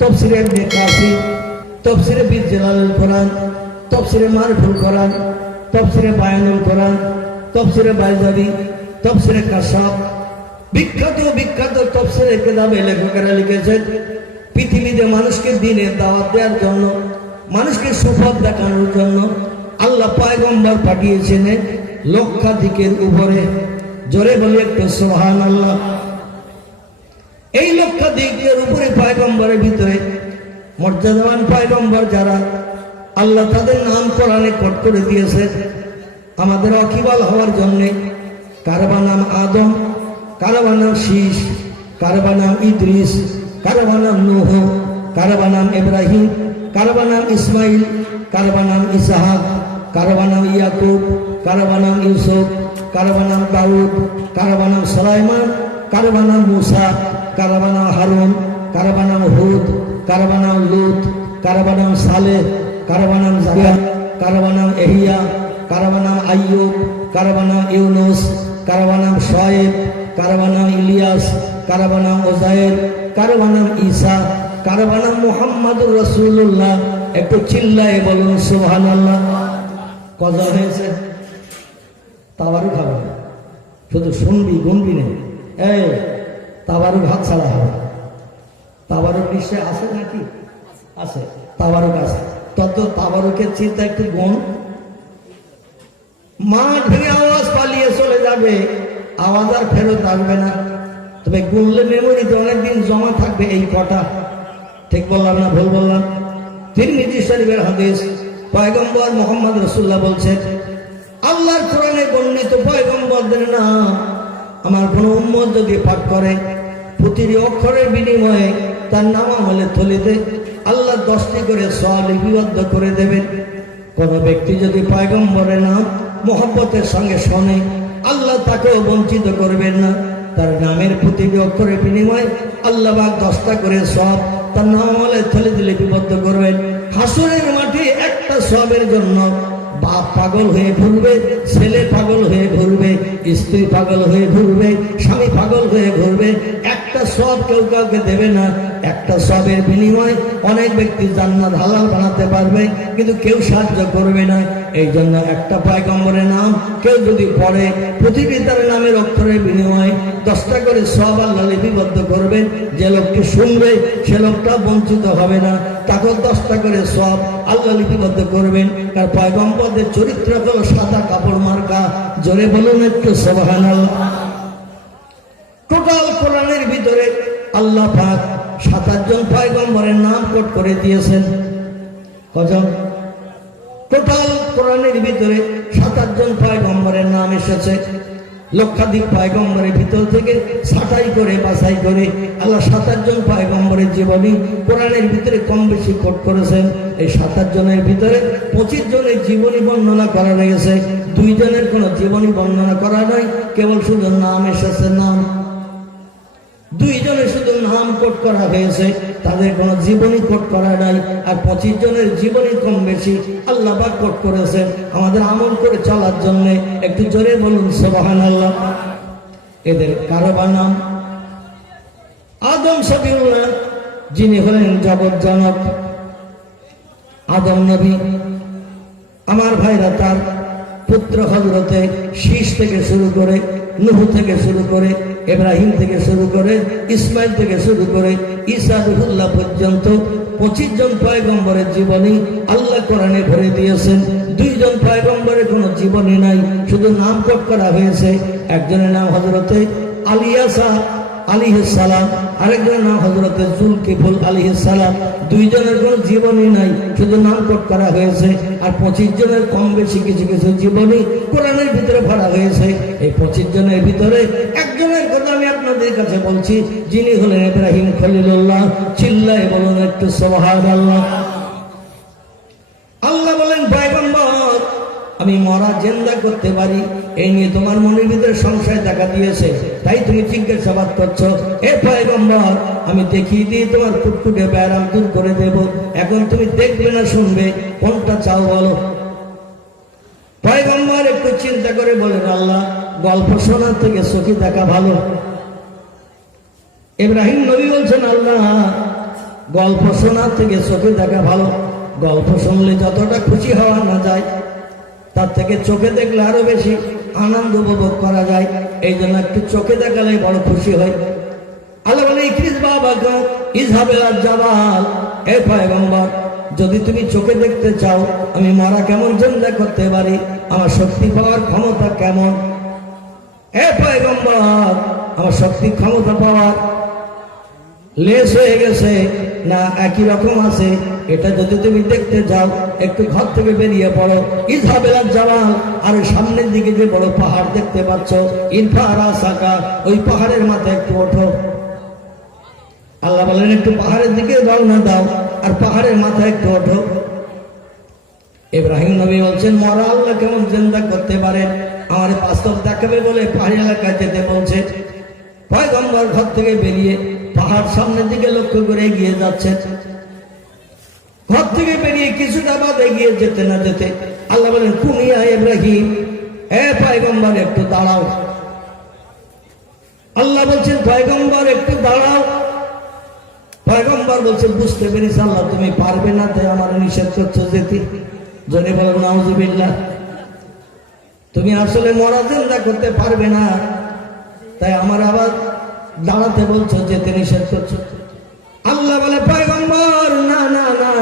তফসিরে ইবনে কাসির, তফসিরে বিজালাল কোরআন, তফসিরে মারিফুল কোরআন, তফসিরে বায়ানুল কোরআন, তফসিরে বাইজাবি, তফসিরে কাশাফ, বিখ্যাত বিখ্যাত তফসিরের কিতাবে লেখকেরা লিখেছেন পৃথিবীতে মানুষকে দ্বীনের দাওয়াত দেওয়ার জন্য, মানুষকে সুপথ দেখানোর জন্য আল্লাহ পয়গম্বর পাঠিয়েছেন লক্ষাধিকের উপরে। জোরে বলি একটু সুবহানাল্লাহ। এই লক্ষাধিকের উপরে পয়গম্বরের ভিতরে মর্যাদাবান পয়গম্বর যারা, আল্লাহ তাদের নাম কোরআনে কোট করে দিয়েছে আমাদের ওয়াকিবহাল হওয়ার জন্যে। কারো নাম আদম, কারো নাম শীষ, কারো নাম ইদ্রিস, কারো নাম নূহ, কারো নাম ইব্রাহিম, কারো নাম ইসমাইল, কারো নাম ইসহাক, কারো নাম ইয়াকুব, কারো নাম ইউসুফ, কারো নাম দাউদ, কারো নাম সুলাইমান, কারো নাম মুসা, কারো নাম হারুন, কারো নাম হুদ, কারো নাম লূত, কারো নাম সালেহ, কারো নাম জাকারিয়া, কারো নাম ইহইয়া, কারো নাম আইয়ুব, কারো নাম ইউনুস, কারো নাম শুআয়ব, কারো নাম ইলিয়াস, কারো নাম উযায়ের, কারো নাম ঈসা, কারো নাম মুহাম্মাদুর রাসূলুল্লাহ। একটু চিল্লায়ে বলুন সুবহানাল্লাহ। কজন হয়েছে? তাবারু খাবে না, শুধু শুনবি গুনবি নেই। এই তাবারু ভাত ছাড়া হবে। তাবারুক নিশ্চয় আছে নাকি? আছে, তাবারুক আছে। তত তাবারুকের চিন্তা একটু গুণ। মাঠ ভেঙে আওয়াজ পালিয়ে চলে যাবে, আওয়াজ আর ফেরত আসবে না, তবে গুনলে মেমোরিতে অনেকদিন জমা থাকবে এই কটা। ঠিক বললাম না ভুল বললাম? তিরমিজি শরীফের হাদিস, পয়গম্বর মুহাম্মদ রাসূলুল্লাহ বলছেন, আল্লাহর কোরআনে বর্ণিত পয়গম্বরদের নাম আমার কোন উম্মত যদি পাঠ করে, প্রতিটি অক্ষরের বিনিময়ে তার নাম আমলে থলিতে আল্লাহ 10টি করে সওয়াব লিপিবদ্ধ করে দেবেন। কোন ব্যক্তি যদি পয়গম্বরের নাম মোহাব্বতের সঙ্গে শোনে, আল্লাহ তাকেও বঞ্চিত করবেন না। তার নামের প্রতিটি অক্ষরের বিনিময়ে আল্লাহ পাক 10টা করে সওয়াব তার নাম আমলে থলিতে লিপিবদ্ধ করবেন। হাসরের মাঠে একটা সওয়াবের জন্য বাপ পাগল হয়ে ঘুরবে, ছেলে পাগল হয়ে ঘুরবে, স্ত্রী পাগল হয়ে ঘুরবে, স্বামী পাগল হয়ে ঘুরবে। একটা সওয়াব কেউ কাউকে দেবে না। একটা সওয়াবের বিনিময়ে অনেক ব্যক্তি জান্নাত হালাল বানাতে পারবে, কিন্তু কেউ সাহায্য করবে না। এই জন্য একটা পয়গম্বরের নাম কেউ যদি পড়ে প্রতিটি তার নামের অক্ষরের বিনিময়ে 10টা করে সওয়াব আল্লাহ লিপিবদ্ধ করবেন। যে লোকটি শুনবে সে লোকটা বঞ্চিত হবে না, তাকে 10টা করে সওয়াব আল্লাহ লিপিবদ্ধ করবেন। কার পয়গম্বরদের চরিত্র হলো সাদা কাপড় মার্কা। জোরে বলুন একটু সুবহানাল্লাহ। টোটাল কোরআনের ভিতরে আল্লাহ পাক 27 জন পয়গম্বরের নাম কোট করে দিয়েছেন। কজন? টোটাল কোরআনের ভিতরে 27 জন পয়গম্বরের নাম এসেছে। লক্ষাধিক পয়গম্বরের ভিতর থেকে ছাঁটাই করে বাছাই করে আল্লাহ 27 জন পয়গম্বরের জীবনী কোরআনের ভিতরে কম বেশি কোট করেছেন। এই 27 জনের ভিতরে 25 জনের জীবনী বর্ণনা করা রয়েছে, 2 জনের কোনো জীবনী বর্ণনা করা নাই, কেবল শুধু নাম এসেছে। নাম 2 জনের শুধু নাম কোট করা হয়েছে, তাদের কোনো জীবনী কোট করা নাই। আর 25 জনের জীবনী কম বেশি আল্লাহ পাক কোট করেছেন আমাদের আমল করে চলার জন্য। একটু জোরে বলুন সুবহানাল্লাহ। এদের কারো নাম আদম সফিউল্লাহ, যিনি হলেন জগৎ জনক। আদম নবী, আমার ভাইরা, তার পুত্র হযরতে শীষ থেকে শুরু করে, নূহ থেকে শুরু করে, ইব্রাহিম থেকে শুরু করে, ইসমাইল থেকে শুরু করে ঈসা রুহুল্লাহ পর্যন্ত 25 জন পয়গম্বরের জীবনী আল্লাহ কোরআনে ভরে দিয়েছেন। 2 জন পয়গম্বরের কোনো জীবনী নাই, শুধু নাম কোট করা হয়েছে। একজনের নাম হযরতে আলিয়াসা আলাইহিস সালাম, আরেকজনের নাম হযরতে জুলকিফল আলাইহিস সালাম। 2 জনের কোনো জীবনী নাই, শুধু নাম কোট করা হয়েছে। আর 25 জনের কম বেশি কিছু কিছু জীবনী কোরআনের ভিতরে ভরা হয়েছে। এই 25 জনের ভিতরে একজনের কথা আমি আপনাদের কাছে বলছি, যিনি হলেন ইব্রাহিম খলিলুল্লাহ। চিল্লায় বলুন একটু সুবহানাল্লাহ। আল্লাহ বলেন, পয়গম্বর, আমি মরা জিন্দা করতে পারি, এই নিয়ে তোমার মনের ভিতরে সংশয় দেখা দিয়েছে, তাই তুমি জিজ্ঞাসাবাদ করছো। এ পয়গম্বর, আমি দেখিয়ে দিয়ে তোমার ফুটফুটে ব্যারাম দূর করে দেব। এখন তুমি দেখবে না শুনবে, কোনটা চাও বলো? পয়গম্বর একটু চিন্তা করে বলেন, আল্লাহ, গল্প শোনার থেকে চোখে দেখা ভালো। ইব্রাহিম নবী বলছেন, আল্লাহ, গল্প শোনার থেকে চোখে দেখা ভালো। গল্প শুনলে যতটা খুশি হওয়া না যায়, তার থেকে চোখে দেখলে আরো বেশি আনন্দ উপভোগ করা যায়। এই জন্য একটু চোখে দেখালে বড় খুশি হয়। আল্লাহ বলে, ইকরিজ বাবাকা ইযহাবিল জাবাল। এ পয়গম্বর, যদি তুমি চোখে দেখতে চাও আমি মরা কেমন জিন্দা করতে পারি, আমার শক্তি পাওয়ার ক্ষমতা কেমন। এ পয়গম্বর, আমার শক্তি ক্ষমতা পাওয়ার লেস হয়ে গেছে না একই রকম আছে, এটা যদি তুমি দেখতে যাও একটু ঘর থেকে বেরিয়ে পড়ো। ইযহাবিল জাবাল, আর সামনের দিকে যে বড় পাহাড় দেখতে পাচ্ছ, ইনফারা সাকা, ওই পাহাড়ের মাথায় একটু ওঠো। আল্লাহ বলেন, একটু পাহাড়ের দিকে রওনা দাও আর পাহাড়ের মাথায় একটু ওঠো। ইব্রাহিম নবী বলছেন, মরা আল্লাহ কেমন জিন্দা করতে পারেন, আমার বাস্তব দেখাবে বলে পাহাড়ি এলাকায় যেতে বলছে। পয়গম্বর ঘর থেকে বেরিয়ে পাহাড় সামনের দিকে লক্ষ্য করে এগিয়ে যাচ্ছেন। ঘর থেকে বেরিয়ে কিছুটা বাদ এগিয়ে যেতে না যেতে আল্লাহ বলেন, কুমিয়া ইব্রাহিম, এ পয়গম্বর একটু দাঁড়াও। আল্লাহ বলছেন, পয়গম্বর একটু দাঁড়াও। পয়গম্বর বলছে, বুঝতে পেরেছি আল্লাহ, তুমি পারবে না, তাই আমার নিষেধ করছো যেতে। জনে বলেন নাউজুবিল্লাহ। তুমি আসলে মরা জিন্দা করতে পারবে না, তাই আমার আবার দাঁড়াতে বলছো, যেতে নিষেধ করছো। আল্লাহ বলে, পয়গম্বর, না না না,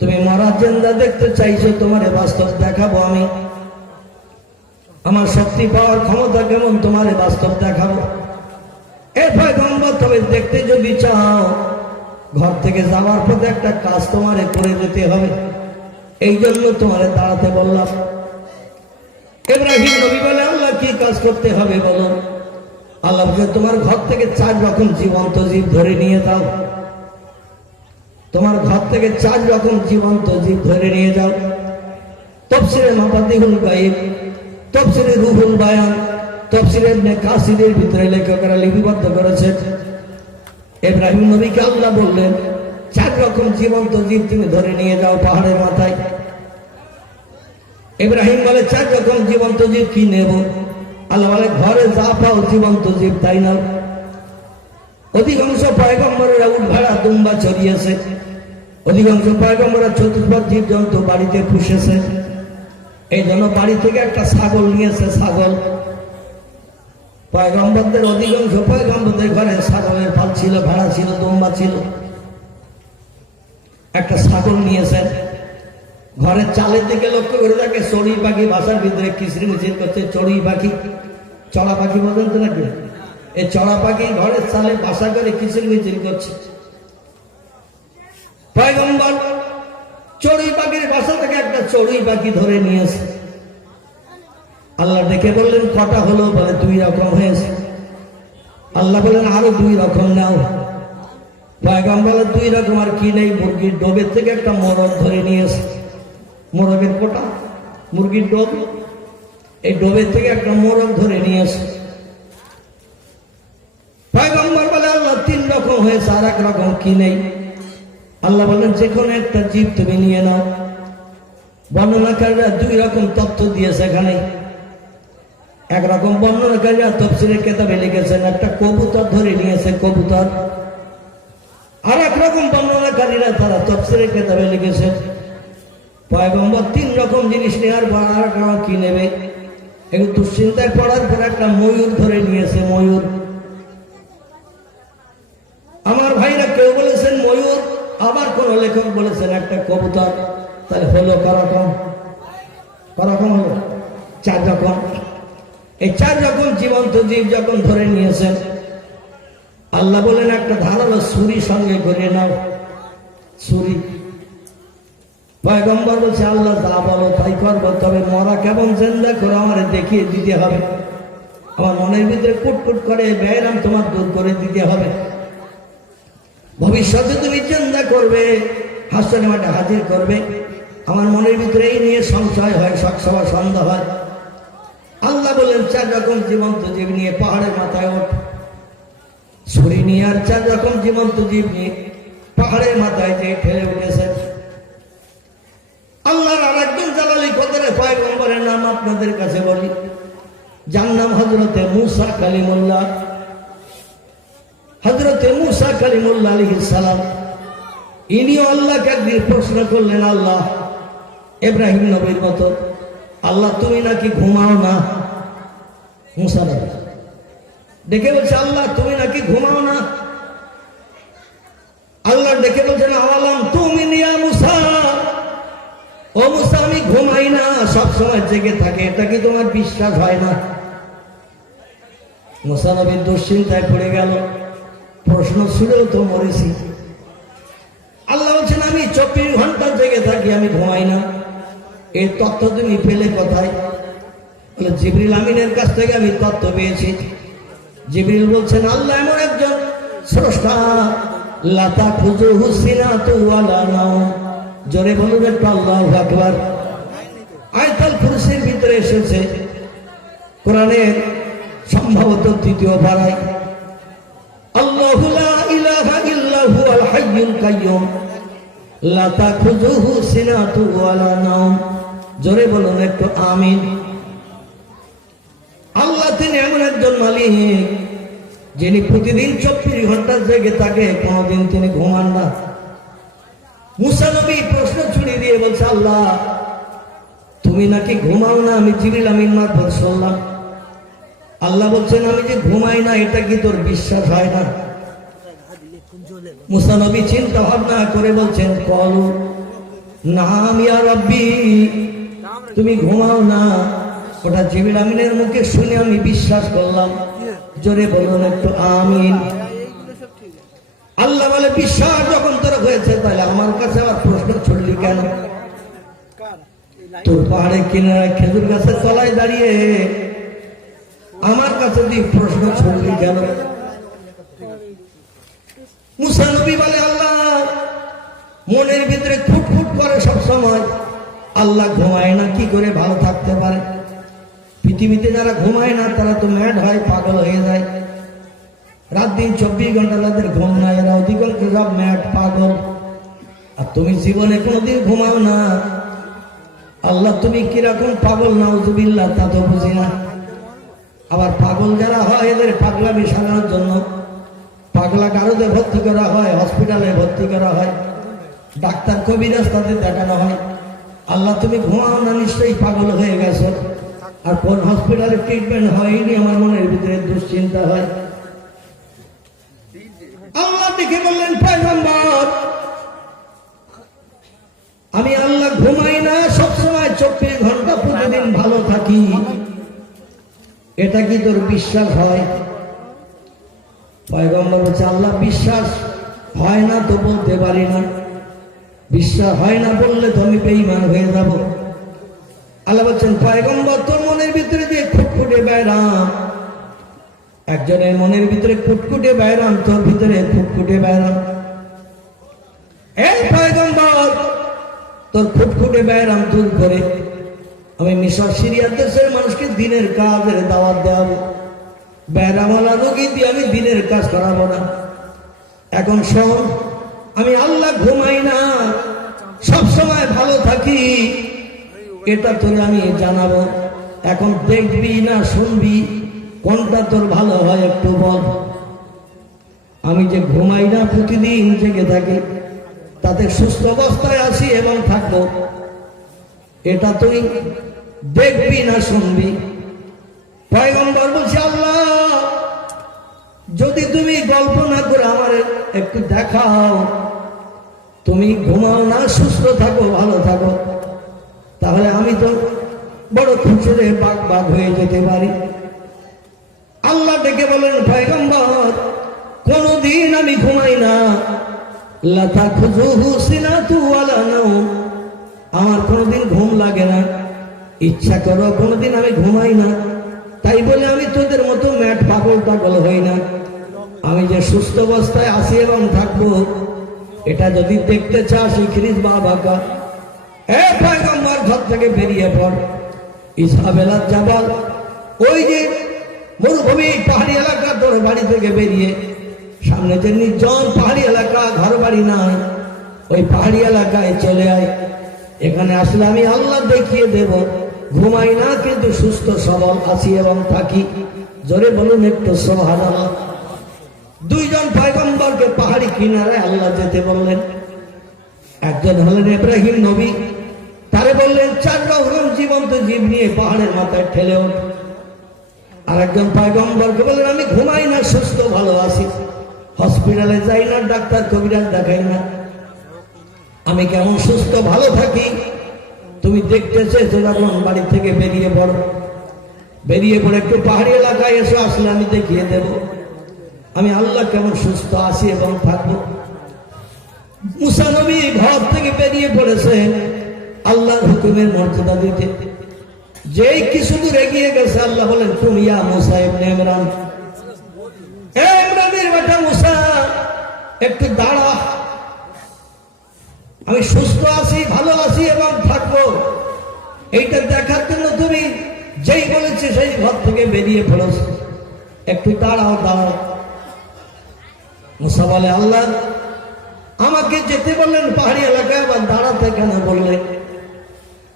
তুমি মরা জিন্দা দেখতে চাইছো, তোমারে বাস্তব দেখাবো আমি। আমার শক্তি পাওয়ার ক্ষমতা কেমন তোমারে বাস্তব দেখাবো। এ পয়গম্বর, তবে দেখতে যদি চাও ঘর থেকে যাওয়ার পথে একটা কাজ তোমারে করে যেতে হবে, এই জন্য তোমারে দাঁড়াতে বললাম। ইব্রাহিম নবী বলে, আল্লাহ কি কাজ করতে হবে বলো? আল্লাহ বলে, তোমার ঘর থেকে 4 রকম জীবন্ত জীব ধরে নিয়ে যাও। তোমার ঘর থেকে 4 রকম জীবন্ত জীব ধরে নিয়ে যাও। তাফসীরে মাফাতিহুল গায়ব, তাফসীরে রুহুল বায়ান, তাফসীরে ইবনে কাসিরের ভিতরে লেখকরা লিপিবদ্ধ করেছেন। ইব্রাহিম নবীকে আল্লাহ বললেন, 4 রকম জীবন্ত জীব তুমি ধরে নিয়ে যাও পাহাড়ের মাথায়। ইব্রাহিম বলে, 4 রকম জীবন্ত জীব কি নেব? আল্লাহ বলে, ঘরে যা পাও জীবন্ত জীব তাই নাও। অধিকাংশ পয়গম্বরেরা উট ভেড়া দুম্বা চড়িয়েছে, অধিকাংশ পয়গম্বররা চতুষ্পদ জীবজন্তু বাড়িতে পুষেছে, এই জন্য বাড়ি থেকে একটা ছাগল নিয়েছে। ছাগল পয়গম্বরদের অধিকাংশ পয়গম্বরদের ঘরে ছাগলের পাল ছিল, ভেড়া ছিল, দুম্বা ছিল। একটা ছাগল নিয়েছেন। ঘরের চালের দিকে লক্ষ্য করে দেখে চড়ুই পাখি বাসার ভিতরে কিচড়ি মিছিল করছে। চড়ুই পাখি, চড়া পাখি বলেন তো নাকি? এই চড়া পাখি ঘরের চালে বাসা করে কিচড়ি মিছিল করছে। পয়গম্বর চড়ুই পাখির বাসা থেকে একটা চড়ুই পাখি ধরে নিয়েছে। আল্লাহ ডেকে বললেন কটা হলো? বলে 2 রকম হয়েছে। আল্লাহ বললেন আরো 2 রকম নাও। পয়গম্বর বলে 2 রকম আর কি নেই? মুরগির ডোবের থেকে একটা মোরগ ধরে নিয়েছে। মোরগের কোটা, মুরগির ডোব, এই ডোবের থেকে একটা মোরগ ধরে নিয়েছে। পয়গম্বর বলে আল্লাহ 3 রকম হয়েছে, আর 1 রকম কি নেই? আল্লাহ বলেন যে কোনো একটা জীব তুমি নিয়ে নাও। বর্ণনাকারীরা 2 রকম তথ্য দিয়েছে এখানে। 1 রকম বর্ণনাকারীরা তাফসীরের কিতাবে লিখেছেন একটা কবুতর ধরে নিয়েছে, কবুতর। আর 1 রকম বর্ণনাকারীরা তারা তাফসীরের কিতাবে লিখেছে পয়গম্বর 3 রকম জিনিস নেওয়ার পর আর 1 রকম কি নেবে? একটু দুশ্চিন্তায় পড়ার পর একটা ময়ূর ধরে নিয়েছে, ময়ূর। আমার ভাইরা কেউ বলেছেন ময়ূর, আবার কোন লেখক বলেছেন একটা কবুতর। তাহলে হলো করকম, করকম হলো 4 রকম। এই 4 রকম জীবন্ত জীব যখন ধরে নিয়েছেন, আল্লাহ বলেন একটা ধারালো ছুরি সঙ্গে করে নাও, ছুরি। পয়গম্বর বলছে আল্লাহ যা বলো তাই করবো, তবে মরা কেমন জিন্দা করে আমার দেখিয়ে দিতে হবে। আমার মনের ভিতরে কুটকুট করে ব্যায়াম তোমার দূর করে দিতে হবে। ভবিষ্যতে তুমি চিন্তা করবে, হাসরের মাঠে হাজির করবে। আমার মনের ভিতরে এই নিয়ে সংশয় হয়, সবসময় সন্দেহ হয়। আল্লাহ বললেন 4 রকম জীবন্ত জীব নিয়ে পাহাড়ের মাথায় ওঠ। ছুরি নিয়ে আর 4 রকম জীবন্ত জীব নিয়ে পাহাড়ের মাথায় যে ঠেলে উঠেছে। আল্লাহর আরেকজন জালালি কদরের পয়গম্বরের নাম আপনাদের কাছে বলি, যার নাম হযরতে মূসা কালিমুল্লাহ। হযরতে মূসা কালিমুল্লাহ আলাইহিস সালাম, ইনিও আল্লাহকে একদিন প্রশ্ন করলেন, আল্লাহ ইব্রাহিম নবীর মতো, আল্লাহ তুমি নাকি ঘুমাও না? মূসা নবী ডেকে বলছে আল্লাহ তুমি নাকি ঘুমাও না? আল্লাহ ডেকে বলছেন আওয়ালাম তুমিন ইয়া মূসা, ও মূসা আমি ঘুমাই না, সব সময় জেগে থাকে, এটা কি তোমার বিশ্বাস হয় না? মূসা নবী দুশ্চিন্তায় পড়ে গেল, প্রশ্ন শুনেও তো মরেছি। আল্লাহ বলছেন আমি 24 ঘন্টা জেগে থাকি, আমি ঘুমাই না। এই তথ্য তুমি পেলে কোথায়? বলে জিবরিল আমিনের কাছ থেকে আমি তথ্য পেয়েছি। জিবরিল বলছেন আল্লাহ এমন একজন স্রষ্টা, লা তাখুযুহু সিনাতু ওয়ালা নাওম। জোরে বলুন একটু আল্লাহু আকবার। আয়াতুল কুরসির ভিতরে এসেছে, কোরআনের সম্ভবত 3য় পারায়, আল্লাহু লা ইলাহা ইল্লা হুয়াল হাইয়ুল কাইয়্যুম লা তাখুযুহু সিনাতু ওয়ালা নাওম। জোরে বলুন একটু আমিন। আল্লাহ তিনি এমন একজন মালিক যিনি প্রতিদিন 24 ঘন্টা জেগে থাকে, কোনদিন তিনি ঘুমান না। মূসা নবী প্রশ্ন ছুড়ে দিয়ে বলছে আল্লাহ তুমি নাকি ঘুমাও না? আমি জিবরিল আমিন মারফত শুনলাম। আল্লাহ বলছেন আমি যে ঘুমাই না, এটা কি তোর বিশ্বাস হয় না? মূসা নবী চিন্তা ভাবনা করে বলছেন কলু নাম ইয়া রাব্বি, তুমি ঘুমাও না। ওটা জিবরিল আমিনের মুখে শুনে আমি বিশ্বাস করলাম। জোরে বলুন একটু আমিন। আল্লাহ বলে বিশ্বাস যখন তোর হয়েছে, তাহলে আমার কাছে আবার প্রশ্ন ছুড়লি কেন? তোর পাহাড়ে কিনারে খেজুর গাছের তলায় দাঁড়িয়ে আমার কাছে তুই প্রশ্ন ছুড়লি কেন? মূসা নবী বলে আল্লাহ মনের ভিতরে ফুটফুট করে সব সময়, আল্লাহ ঘুমায় না, কি করে ভালো থাকতে পারে? পৃথিবীতে যারা ঘুমায় না তারা তো ম্যাড হয়, পাগল হয়ে যায়। রাত দিন 24 ঘন্টা তাদের ঘুম নাই, এরা অধিকাংশ সব ম্যাড, পাগল। আর তুমি জীবনে কোনোদিন ঘুমাও না। আল্লাহ তুমি কিরকম পাগল, নাউজুবিল্লাহ, তা তো বুঝি না। আবার পাগল যারা হয় এদের পাগলামি সারানোর জন্য পাগলা গারদে ভর্তি করা হয়, হসপিটালে ভর্তি করা হয়। ডাক্তার কবিরাজ তাদের দেখানো হয়, আল্লাহ তুমি ঘুমাও না, নিশ্চয়ই পাগল হয়ে গেছো। আর কোন হসপিটালে ট্রিটমেন্ট হয়নি, আমার মনের ভিতরে দুশ্চিন্তা হয়। আল্লাহ দেখে বললেন, পয়গম্বর আমি আল্লাহ ঘুমাই না, সবসময় 24 ঘন্টা প্রতিদিন ভালো থাকি, এটা কি তোর বিশ্বাস হয়? পয়গম্বর বলছে, আল্লাহ বিশ্বাস হয় না তো বলতে পারি না, বিশ্বাস হয় না বললে তো আমি বেঈমান হয়ে যাব। আল্লাহ বলছেন, পয়গম্বর তোর মনের ভিতরে যে খুটখুটে ব্যারাম, একজনের মনের ভিতরে খুটখুটে ব্যারাম, তোর ভিতরে খুটখুটে ব্যারাম। এই পয়গম্বর তোর খুটখুটে ব্যারাম দূর করে আমি মিশর সিরিয়া দেশের মানুষকে দিনের কাজের দাওয়াত দেওয়াবো। ব্যারামালা রোগী দিয়ে আমি দিনের কাজ করাবো না। এখন শোন, আমি আল্লাহ ঘুমাই না, সবসময় ভালো থাকি, এটা তোরে আমি জানাবো। এখন দেখবি না শুনবি, কোনটা তোর ভালো হয় একটু বল। আমি যে ঘুমাই না, প্রতিদিন জেগে থাকি, তাতে সুস্থ অবস্থায় আসি এবং থাকবো, এটা তুই দেখবি না শুনবি? পয়গম্বর বলছে, আল্লাহ যদি তুমি গল্প না করে আমার একটু দেখাও, তুমি ঘুমাও না, সুস্থ থাকো, ভালো থাকো, তাহলে আমি তো বড় খুচরে বাঘ বাঘ হয়ে যেতে পারি। আল্লাহ ডেকে বলেন, পয়গম্বর কোনদিন আমি ঘুমাই না, লাতা খুজুহু সিনাতু ওয়ালা নাওম, আমার কোনদিন ঘুম লাগে না, ইচ্ছা করো কোনদিন আমি ঘুমাই না, তাই বলে আমি তোদের মতো ম্যাট পাগল টাগল হই না। আমি যে সুস্থ অবস্থায় আছি এবং থাকবো, এটা যদি দেখতে চাস ইকরিজ বাবাকা, এ পয়গম্বর ঘর থেকে বেরিয়ে পড়, ইসহাবেলাত জাবাল, ওই যে মরুভূমি পাহাড়ি এলাকা, তোর বাড়ি থেকে বেরিয়ে সামনে যে নির্জন পাহাড়ি এলাকা, ঘর বাড়ি নাই, ওই পাহাড়ি এলাকায় চলে আয়। এখানে আসলে আমি আল্লাহ দেখিয়ে দেব, ঘুমাই না কিন্তু সুস্থ সবল আছি এবং থাকি। জোরে বলুন একটু সুবহানাল্লাহ। দুইজন পয়গম্বরকে পাহাড়ি কিনারে আল্লাহ যেতে বললেন। একজন হলেন ইব্রাহিম নবী, তারে বললেন 4 রকম জীবন্ত জীব নিয়ে পাহাড়ের মাথায় ঠেলে ওঠ। আর একজন পয়গম্বরকে বললেন, আমি ঘুমাই না, সুস্থ ভালো আছি, হসপিটালে যাই না, ডাক্তার কবিরাজ দেখাই না, আমি কেমন সুস্থ ভালো থাকি, তুমি দেখতে চেয়েছো, যখন বাড়ি থেকে বেরিয়ে পড়ো, বেরিয়ে পড়ে একটু পাহাড়ি এলাকায় এসে আসলে আমি দেখিয়ে দেব আমি আল্লাহ কেমন সুস্থ আছি এবং থাকবো। মুসা নবী ঘর থেকে বেরিয়ে পড়েছে আল্লাহর হুকুমের মর্যাদা দিতে। যেই কিছু দূর এগিয়ে গেছে, আল্লাহ বলেন, তুমি ইয়া মুসা ইবনে ইমরান, এ ইমরানের বেটা মুসা, একটু দাঁড়া, আমি সুস্থ আছি, ভালো আছি এবং থাকবো, এইটা দেখার জন্য তুমি যেই বলেছে সেই ঘর থেকে বেরিয়ে পড়েছ, একটু দাঁড়াও দাঁড়াও। মুসা বলে, আল্লাহ আমাকে যেতে বললেন পাহাড়ি এলাকায়, আবার দাঁড়াতে কেন বললেন?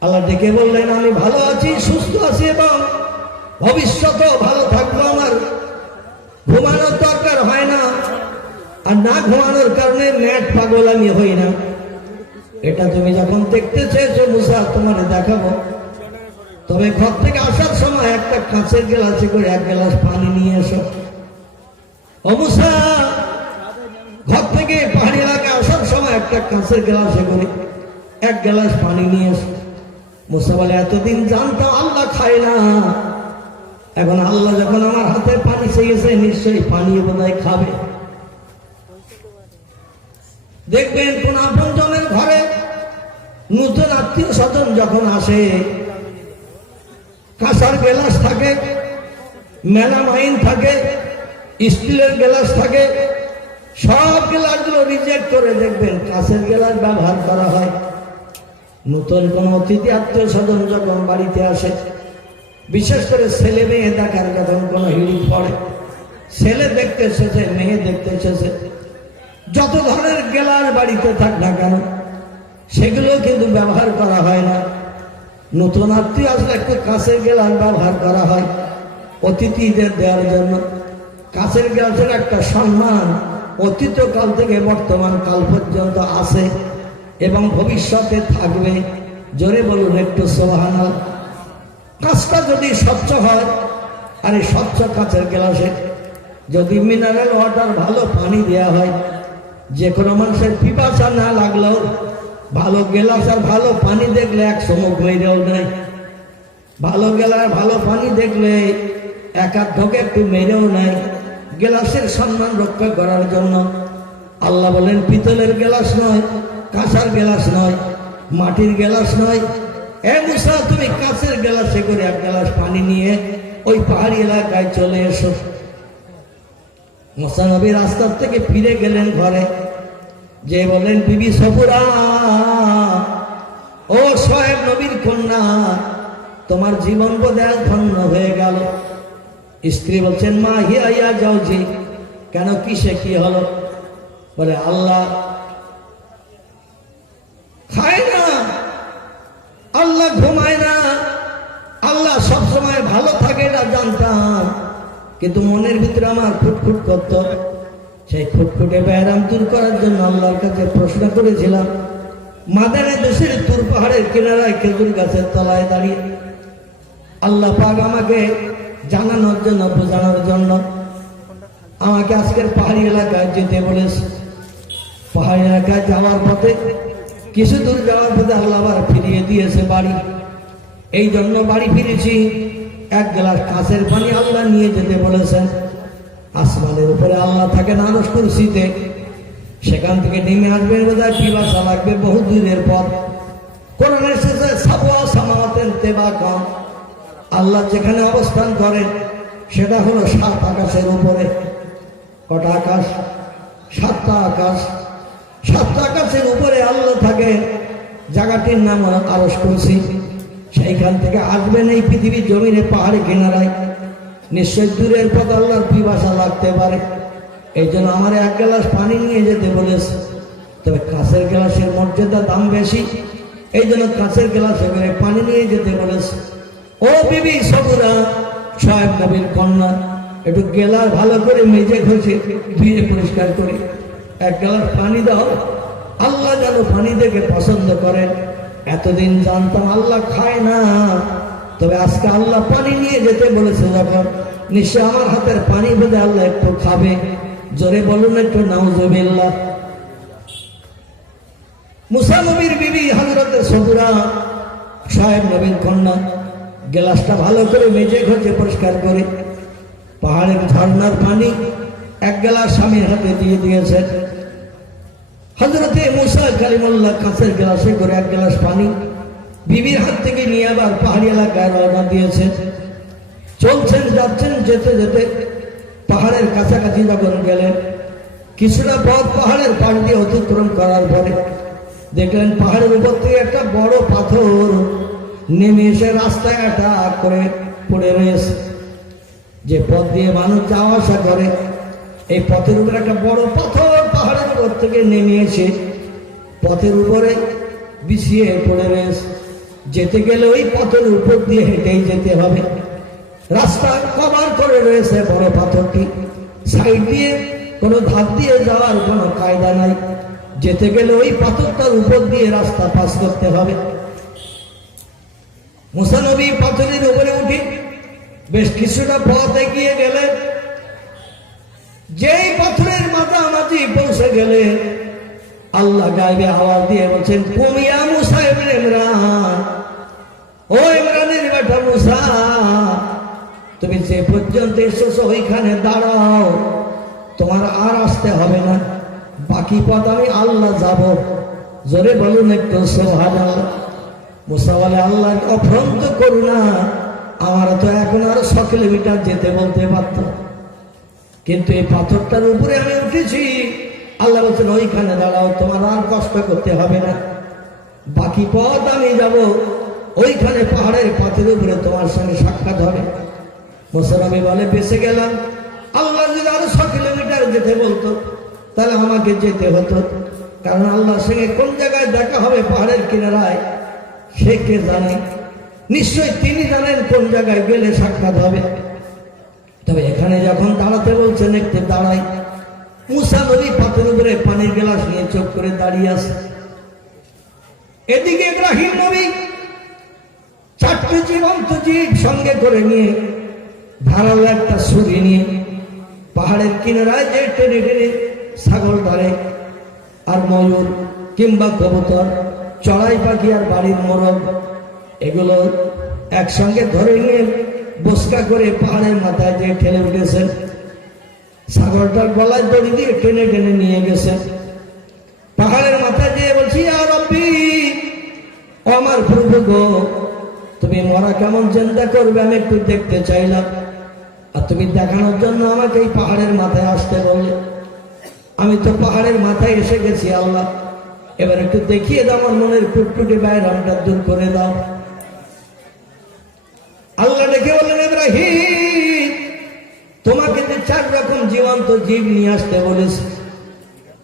আল্লাহ ডেকে বললেন, আমি ভালো আছি, সুস্থ আছি এবং ভবিষ্যতেও ভালো থাকবো, আমার ঘুমানোর দরকার হয় না, আর না ঘুমানোর কারণে ম্যাট পাগল আমি হই না। এটা তুমি যখন দেখতে চেয়েছো মুসা, তোমার দেখাবো, তবে ঘর থেকে আসার সময় একটা কাঁচের গ্লাসে করে 1 গ্লাস পানি নিয়ে এসো। ও মুসা, ঘর থেকে পাহাড়ি এলাকায় আসার সময় একটা কাঁচের গ্লাসে করে 1 গ্লাস পানি নিয়ে এসো। মুসা বলে, এতদিন জানতাম আল্লাহ খায় না, এখন আল্লাহ যখন আমার হাতে পানি চেয়েছে, নিশ্চয়ই পানি বোধহয় খাবে। দেখবেন কোন আপনজনের ঘরে নতুন আত্মীয় স্বজন যখন আসে, কাঁসার গ্লাস থাকে, মেলামাইন থাকে, স্টিলের গ্লাস থাকে, সব গ্লাসগুলো রিজেক্ট করে দেখবেন কাঁচের গ্লাস ব্যবহার করা হয়। নতুন কোন অতিথি আত্মীয় স্বজন যখন বাড়িতে আসে, বিশেষ করে ছেলে মেয়ে দেখার যখন কোনো হিড়িক পড়ে, ছেলে দেখতে এসেছে, মেয়ে দেখতে এসেছে, যত ধরনের গ্লাস বাড়িতে থাক না কেন, সেগুলো কিন্তু ব্যবহার করা হয় না। নতুন আত্মীয় আসলে একটু কাঁচের গ্লাস ব্যবহার করা হয় অতিথিদের দেওয়ার জন্য। কাঁচের গ্লাসের একটা সম্মান অতীতকাল থেকে বর্তমান কাল পর্যন্ত আছে। এবং ভবিষ্যতে থাকবে। জোরে বলুন একটু সুবহানাল্লাহ। কাজটা যদি স্বচ্ছ হয়, আর এই স্বচ্ছ কাচের গ্লাসে যদি মিনারেল ওয়াটার ভালো পানি দেওয়া হয়, যে কোনো মানুষের পিপাসা না লাগলেও ভালো গ্লাস আর ভালো পানি দেখলে এক সমুখ মেরেও নেয়। ভালো গ্লাস ভালো পানি দেখলে এক আধ ঢোকে একটু মেরেও নেয়, গ্লাসের সম্মান রক্ষা করার জন্য। আল্লাহ বলেন পিতলের গ্লাস নয়, কাঁসার গ্লাস নয়, মাটির গ্লাস নয়। এ মুসা, তুমি কাঁচের গ্লাসে করে এক গ্লাস পানি নিয়ে ওই পাহাড়ি এলাকায় চলে এসো। মুসা নবী রাস্তার থেকে ফিরে গেলেন ঘরে, যে বলেন বিবি সফুরা, ও সোহেব নবীর কন্যা, তোমার জীবন বোধহয় ধন্য হয়ে গেল। স্ত্রী বলছেন মা হিয়া ইয়া যাও জি, কেন কিসে কি হলো? বলে আল্লাহ খায় না, আল্লাহ ঘুমায় না, আল্লাহ সবসময় ভালো থাকে এটা জানতাম, কিন্তু মনের ভিতরে আমার খুটখুট করত। সেই খুটখুটে ব্যায়াম দূর করার জন্য আল্লাহর কাছে প্রশ্ন করেছিলাম। মাদানে দেশের তুর পাহাড়ের কিনারায় খেজুর গাছের তলায় দাঁড়িয়ে আল্লাহ পাক আমাকে জানানোর জন্য, বোঝানোর জন্য আমাকে আজকের পাহাড়ি এলাকায় যেতে বলেছে। পাহাড়ি এলাকায় যাওয়ার পথে, কিছু দূর যাওয়ার পথে আল্লাহ আবার ফিরিয়ে দিয়েছে বাড়ি। এই জন্য বাড়ি ফিরেছি। এক গ্লাস কাঁচের পানি আল্লাহ নিয়ে যেতে বলেছেন। আসমানের উপরে আল্লাহ থাকেন আরশ কুরসিতে, সেখান থেকে নেমে আসবেন বোধহয় পিপাসা লাগবে বহু দূরের পথ। কোরআনের শেষে সাবওয়া সামাওয়াতেন তিবাকা, আল্লাহ যেখানে অবস্থান করেন সেটা হলো 7 আকাশের উপরে। কটা আকাশ? 7টা আকাশ। 7টা আকাশের উপরে আল্লাহ থাকে, জায়গাটির নাম হলো আরশ কুরসি। সেইখান থেকে আসবেন এই পৃথিবীর জমিনে পাহাড়ি কিনারায়। নিশ্চয় দূরের পথ, আল্লাহর পিপাসা লাগতে পারে। এই জন্য আমার এক গ্লাস পানি নিয়ে যেতে বলেছে। তবে কাঁচের গ্লাসের মর্যাদা দাম বেশি, এই জন্য কাঁচের গ্লাসে করে পানি নিয়ে যেতে বলেছে। ও বিবি সবুরা, সোহেব নবীর কন্যা, একটু গ্লাস ভালো করে মেজে ঘষে ধুয়ে পরিষ্কার করে এক গ্লাস পানি দাও। আল্লাহ যেন পানি দেখে পছন্দ করেন। এতদিন জানতাম আল্লাহ খায় না, তবে আজকে আল্লাহ পানি নিয়ে যেতে বলেছে যখন, নিশ্চয় আমার হাতের পানি বোধে আল্লাহ একটু খাবে। জোরে বলুন একটু নাউজুবিল্লাহ। মুসা নবীর বিবি হযরত সফুরা, সোহেব নবীর কন্যা, গ্লাসটা ভালো করে মেজে ঘষে পরিষ্কার করে পাহাড়ের ঝর্ণার পানি এক গ্লাস স্বামীর হাতে দিয়ে দিয়েছেন। হযরতে মুসা কালিমুল্লাহ কাঁচের গ্লাসে করে এক গ্লাস পানি বিবির হাত থেকে নিয়ে আবার পাহাড়ি এলাকায় রওনা দিয়েছেন। চলছেন, যাচ্ছেন, যেতে যেতে পাহাড়ের কাছাকাছি যখন গেলেন, কিছুটা পথ পাহাড়ের পাশ দিয়ে অতিক্রম করার পরে দেখলেন পাহাড়ের উপর থেকে একটা বড় পাথর নেমে এসে রাস্তায় একটা করে পড়ে রয়েছে। যে পথ দিয়ে মানুষ যাওয়া আসা করে, এই পথের উপরে একটা বড় পাথর পাহাড়ের উপর থেকে নেমে এসে পথের উপরে বিছিয়ে পড়ে রয়েছে। যেতে গেলে ওই পথের উপর দিয়ে হেঁটেই যেতে হবে। রাস্তা কভার করে রয়েছে বড় পাথরটি, সাইড দিয়ে কোনো ধাপ দিয়ে যাওয়ার কোনো কায়দা নাই। যেতে গেলে ওই পাথরটার উপর দিয়ে রাস্তা পাস করতে হবে। মুসা নবী পাথরের উপরে উঠে বেশ কিছুটা পথ এগিয়ে গেলে, যেই পাথরের মাঝামাঝি পৌঁছে গেলে আল্লাহ গায়েবে আওয়াজ দিয়ে বলছেন, কুমিয়া মুসা ইবনে ইমরান, ও ইমরানের বেটা মুসা, তুমি যে পর্যন্ত এসেছো ওইখানে দাঁড়াও, তোমার আর আসতে হবে না, বাকি পথ আমি আল্লাহ যাব। জোরে বলুন একটু সুবহানাল্লাহ। মুসা বলে আল্লাহ অফ্রন্ত করুণা, আমার তো এখন আরো 6 কিলোমিটার যেতে বলতে পারত, কিন্তু এই পাথরটার উপরে আমি উঠেছি। আল্লাহ বলছেন ওইখানে দাঁড়াও, তোমার আর কষ্ট করতে হবে না, বাকি পথ আমি যাব, ওইখানে পাহাড়ের পথের উপরে তোমার সঙ্গে সাক্ষাৎ হবে। মুসা নবী বলে বেঁচে গেলাম, আল্লাহ যদি আরো 6 কিলোমিটার যেতে বলতো তাহলে আমাকে যেতে হতো, কারণ আল্লাহর সঙ্গে কোন জায়গায় দেখা হবে পাহাড়ের কিনারায় সে কে জানে, নিশ্চয়ই তিনি জানেন কোন জায়গায় গেলে সাক্ষাৎ হবে। তবে এখানে যখন দাঁড়াতে বলছেন একটু দাঁড়াই। মুসা নবী পাথরের উপরে পানির গ্লাস নিয়ে চোখ করে দাঁড়িয়ে আছে। এদিকে ইব্রাহিম নবী চারটি জীবন্ত জীব সঙ্গে করে নিয়ে ধারালো একটা ছুরি নিয়ে পাহাড়ের কিনারায় যে টেনে টেনে ছাগল ধরে আর ময়ূর কিংবা কবুতর, চড়াই পাখি আর বাড়ির মোরগ এগুলো একসঙ্গে ধরে নিয়ে বস্কা করে পাহাড়ের মাথায় যে ঠেলে উঠেছেন। ছাগলটার গলায় দড়ি দিয়ে টেনে টেনে নিয়ে গেছেন। পাহাড়ের মাথায় দিয়ে বলছি, আর রব্বি, ও আমার প্রভু গো, তুমি মরা কেমন চিন্তা করবে আমি একটু দেখতে চাইলাম, আর তুমি দেখানোর জন্য আমাকে এই পাহাড়ের মাথায় আসতে বললে। আমি তো পাহাড়ের মাথায় এসে গেছি আল্লাহ, এবার একটু দেখিয়ে দাও, আমার মনের টুকটুকে ব্যায়ামটা দূর করে দাও। আল্লাহ ডেকে বললেন, ইব্রাহিম, তোমাকে যে 4 রকম জীবন্ত জীব নিয়ে আসতে বলেছি,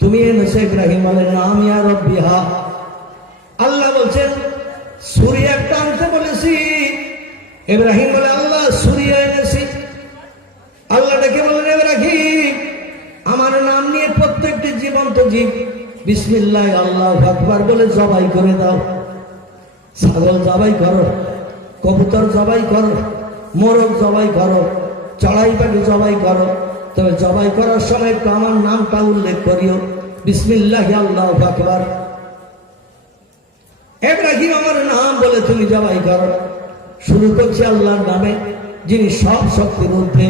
তুমি এনেছো। ইব্রাহিম বলেন, না আমি আর রব্বি হা। আল্লাহ বলছেন, ছুরি একটা আনতে বলেছি। ইব্রাহিম বলে, আল্লাহ ছুরি এনেছি। আল্লাহ ডেকে বললেন, ইব্রাহিম, আমার নাম নিয়ে প্রত্যেকটি জীবন্ত জীব বিসমিল্লাহ আল্লাহু আকবার বলে জবাই করে দাও। ছাগল জবাই করো, কবুতর জবাই করো, মোরগ জবাই করো, চড়াই পাখি জবাই করো, তবে জবাই করার সময় একটু আমার নামটা উল্লেখ করিও, বিসমিল্লাহ আল্লাহু আকবার। ইব্রাহিম আমার নাম বলে তুমি জবাই করো। শুরু করছি আল্লাহর নামে, যিনি সব শক্তির ঊর্ধ্বে,